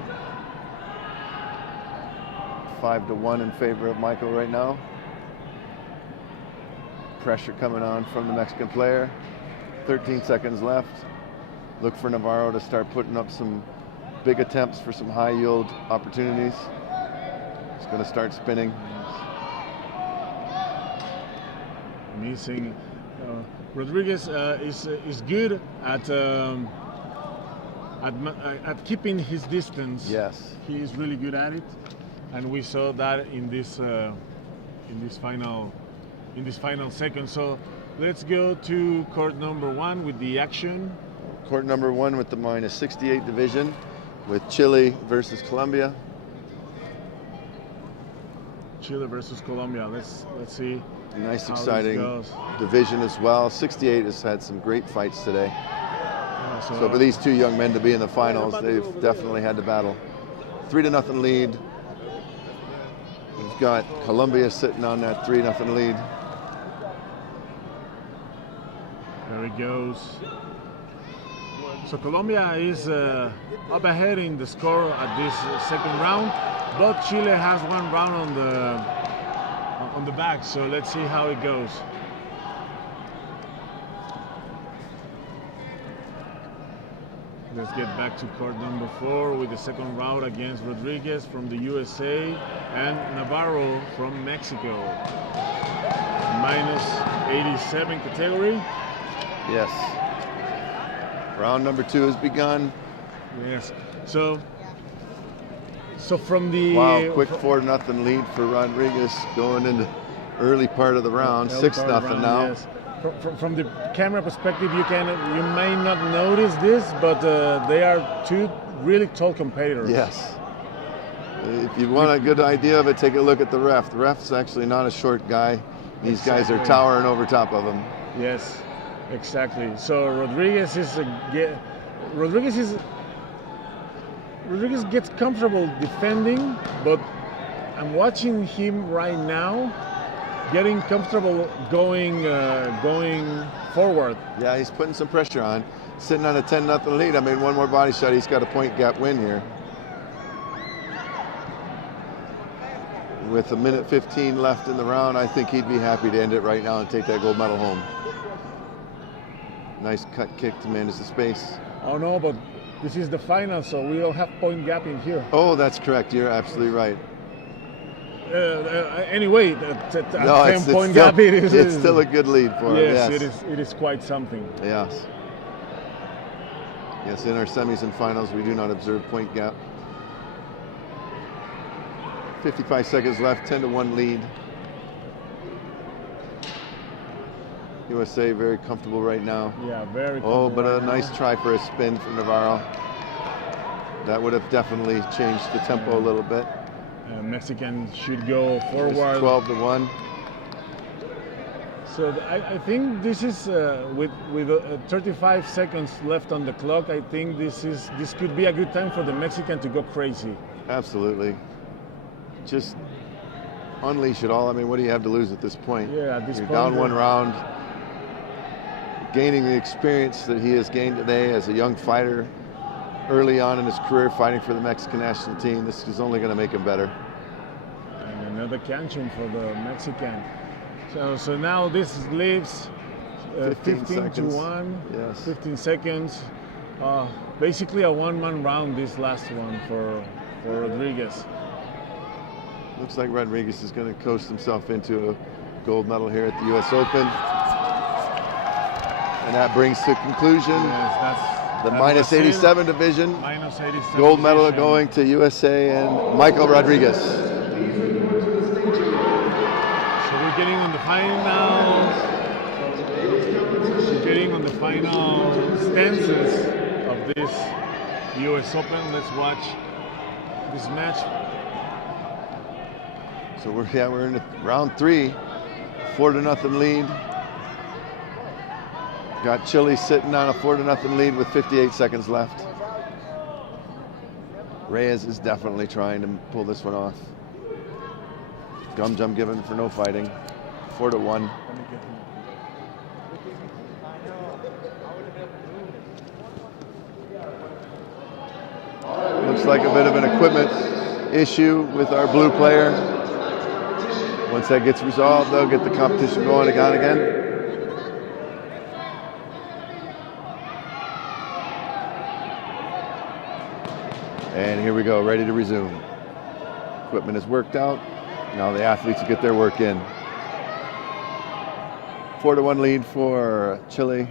5-1 in favor of Michael right now. Pressure coming on from the Mexican player. 13 seconds left. Look for Navarro to start putting up some big attempts for some high yield opportunities. It's going to start spinning. Amazing. Rodriguez is good at keeping his distance. Yes, he is really good at it, and we saw that in this final second. So let's go to court number 1 with the action. Court number 1 with the -68 division, with Chile versus Colombia. Chile versus Colombia. Let's see. Nice, exciting division as well. 68 has had some great fights today. Yeah, so for these two young men to be in the finals, they've definitely had to battle. 3-0 lead. We've got Colombia sitting on that 3-0 lead. There it goes. So Colombia is up ahead in the score at this second round, but Chile has 1 round on the back. So let's see how it goes. Let's get back to court number 4 with the second round against Rodriguez from the USA and Navarro from Mexico. -87 category. Yes. Round number 2 has begun. Yes. So from the quick 4-0 lead for Rodriguez going into early part of the round. 6-0 now. Yes. From the camera perspective, you may not notice this, but they are 2 really tall competitors. Yes. If you want a good idea of it, take a look at the ref. The ref's actually not a short guy. These guys are towering over top of him. Yes, exactly. So Rodriguez gets comfortable defending, but I'm watching him right now getting comfortable going forward. Yeah, he's putting some pressure on. Sitting on a 10-0 lead. I mean, 1 more body shot, he's got a point gap win here. With 1:15 left in the round, I think he'd be happy to end it right now and take that gold medal home. Nice cut kick to manage the space. Oh no, but this is the final, so we don't have point gap in here. Oh, that's correct. You're absolutely right. Anyway, No, 10-point still, gap. it's still a good lead for him. Yes, it is quite something. Yes. Yes, in our semis and finals, we do not observe point gap. 55 seconds left, 10-1 lead. USA very comfortable right now. Yeah, very Oh, comfortable but a right nice now. try for a spin from Navarro. That would have definitely changed the tempo a little bit. Mexican should go It's forward. 12-1. So I think this is with 35 seconds left on the clock. I think this could be a good time for the Mexican to go crazy. Absolutely. Just unleash it all. I mean, what do you have to lose at this point? Yeah, at this You're point, down one round. Gaining the experience that he has gained today as a young fighter early on in his career fighting for the Mexican national team. This is only going to make him better. And another canchon for the Mexican. So now this leaves 15 to seconds. 1. Yes. 15 seconds. Basically a one-man round, this last one for Rodriguez. Looks like Rodriguez is going to coast himself into a gold medal here at the U.S. Open. And that brings to conclusion Yes, the that minus was it. 87 division. Minus 87 Gold medal division. going to USA and Michael Rodriguez. So we're getting on the final. We're getting on the final stances of this U.S. Open. Let's watch this match. So we're in round 3, 4-0 lead. Got Chile sitting on a 4-0 lead with 58 seconds left. Reyes is definitely trying to pull this one off. Gum jump given for no fighting. 4-1. Looks like a bit of an equipment issue with our blue player. Once that gets resolved, they'll get the competition going again. And here we go, ready to resume. Equipment is worked out. Now the athletes will get their work in. 4-1 lead for Chile.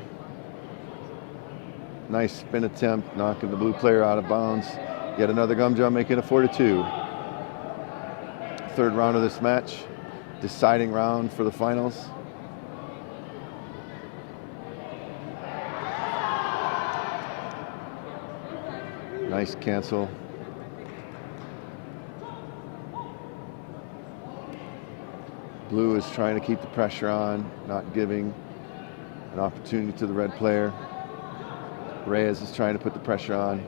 Nice spin attempt, knocking the blue player out of bounds. Yet another gum jump, making it 4-2. Third round of this match. Deciding round for the finals. Nice cancel. Blue is trying to keep the pressure on, not giving an opportunity to the red player. Reyes is trying to put the pressure on.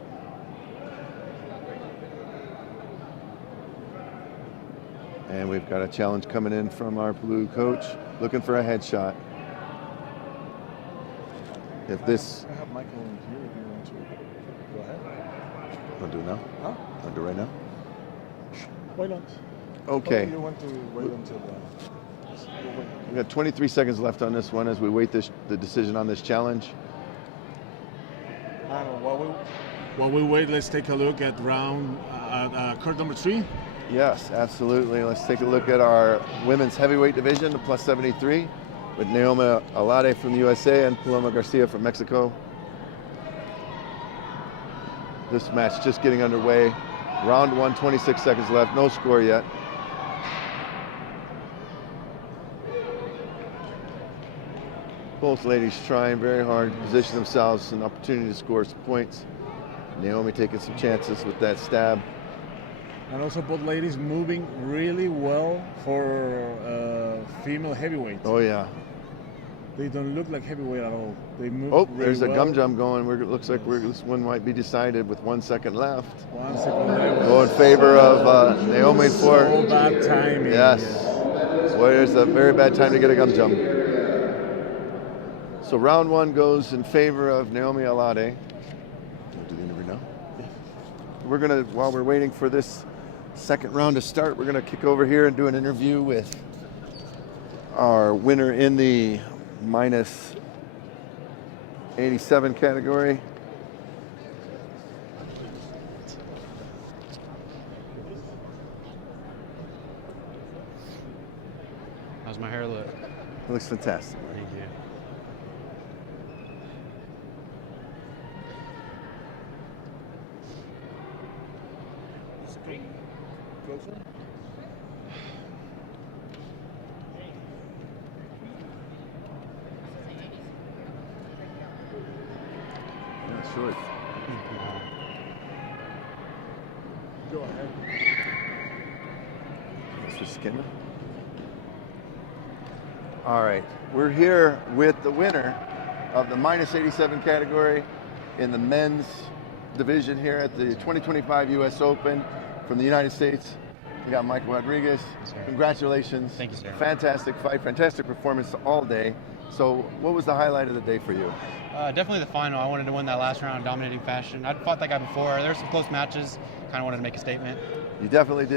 And we've got a challenge coming in from our blue coach, looking for a headshot. If this... I have Michael in here if you want to go ahead. Want to do it now? Huh? Want to do it right now? Why not? Okay. Or you want to wait until We've got 23 seconds left on this one as we wait the decision on this challenge. While we wait, let's take a look at court number 3. Yes, absolutely. Let's take a look at our women's heavyweight division, the plus 73, with Naomi Alade from the USA and Paloma Garcia from Mexico. This match just getting underway. Round 1, 26 seconds left, no score yet. Both ladies trying very hard to position themselves, an opportunity to score some points. Naomi taking some chances with that stab. And also both ladies moving really well for female heavyweight. Oh yeah. They don't look like heavyweight at all. They move Oh, really there's well. a gum jump going. It looks like this one might be decided with 1 second left. 1 second left. Go in favor of Naomi for... So bad timing. Yes. Well, there's a very bad time to get a gum jump. So round 1 goes in favor of Naomi Alade. We'll do the interview now. We're gonna, while we're waiting for this second round to start, we're gonna kick over here and do an interview with our winner in the minus 87 category. How's my hair look? It looks fantastic. Thank you. Closer. Yeah, short. Go ahead. Mr. Skinner. All right, we're here with the winner of the -87 category in the men's division here at the 2025 U.S. Open from the United States. We got Michael Rodriguez. Yes, Congratulations. Thank you, sir. Fantastic fight, fantastic performance all day. So what was the highlight of the day for you? Definitely the final. I wanted to win that last round in dominating fashion. I'd fought that guy before. There were some close matches. Kind of wanted to make a statement. You definitely did.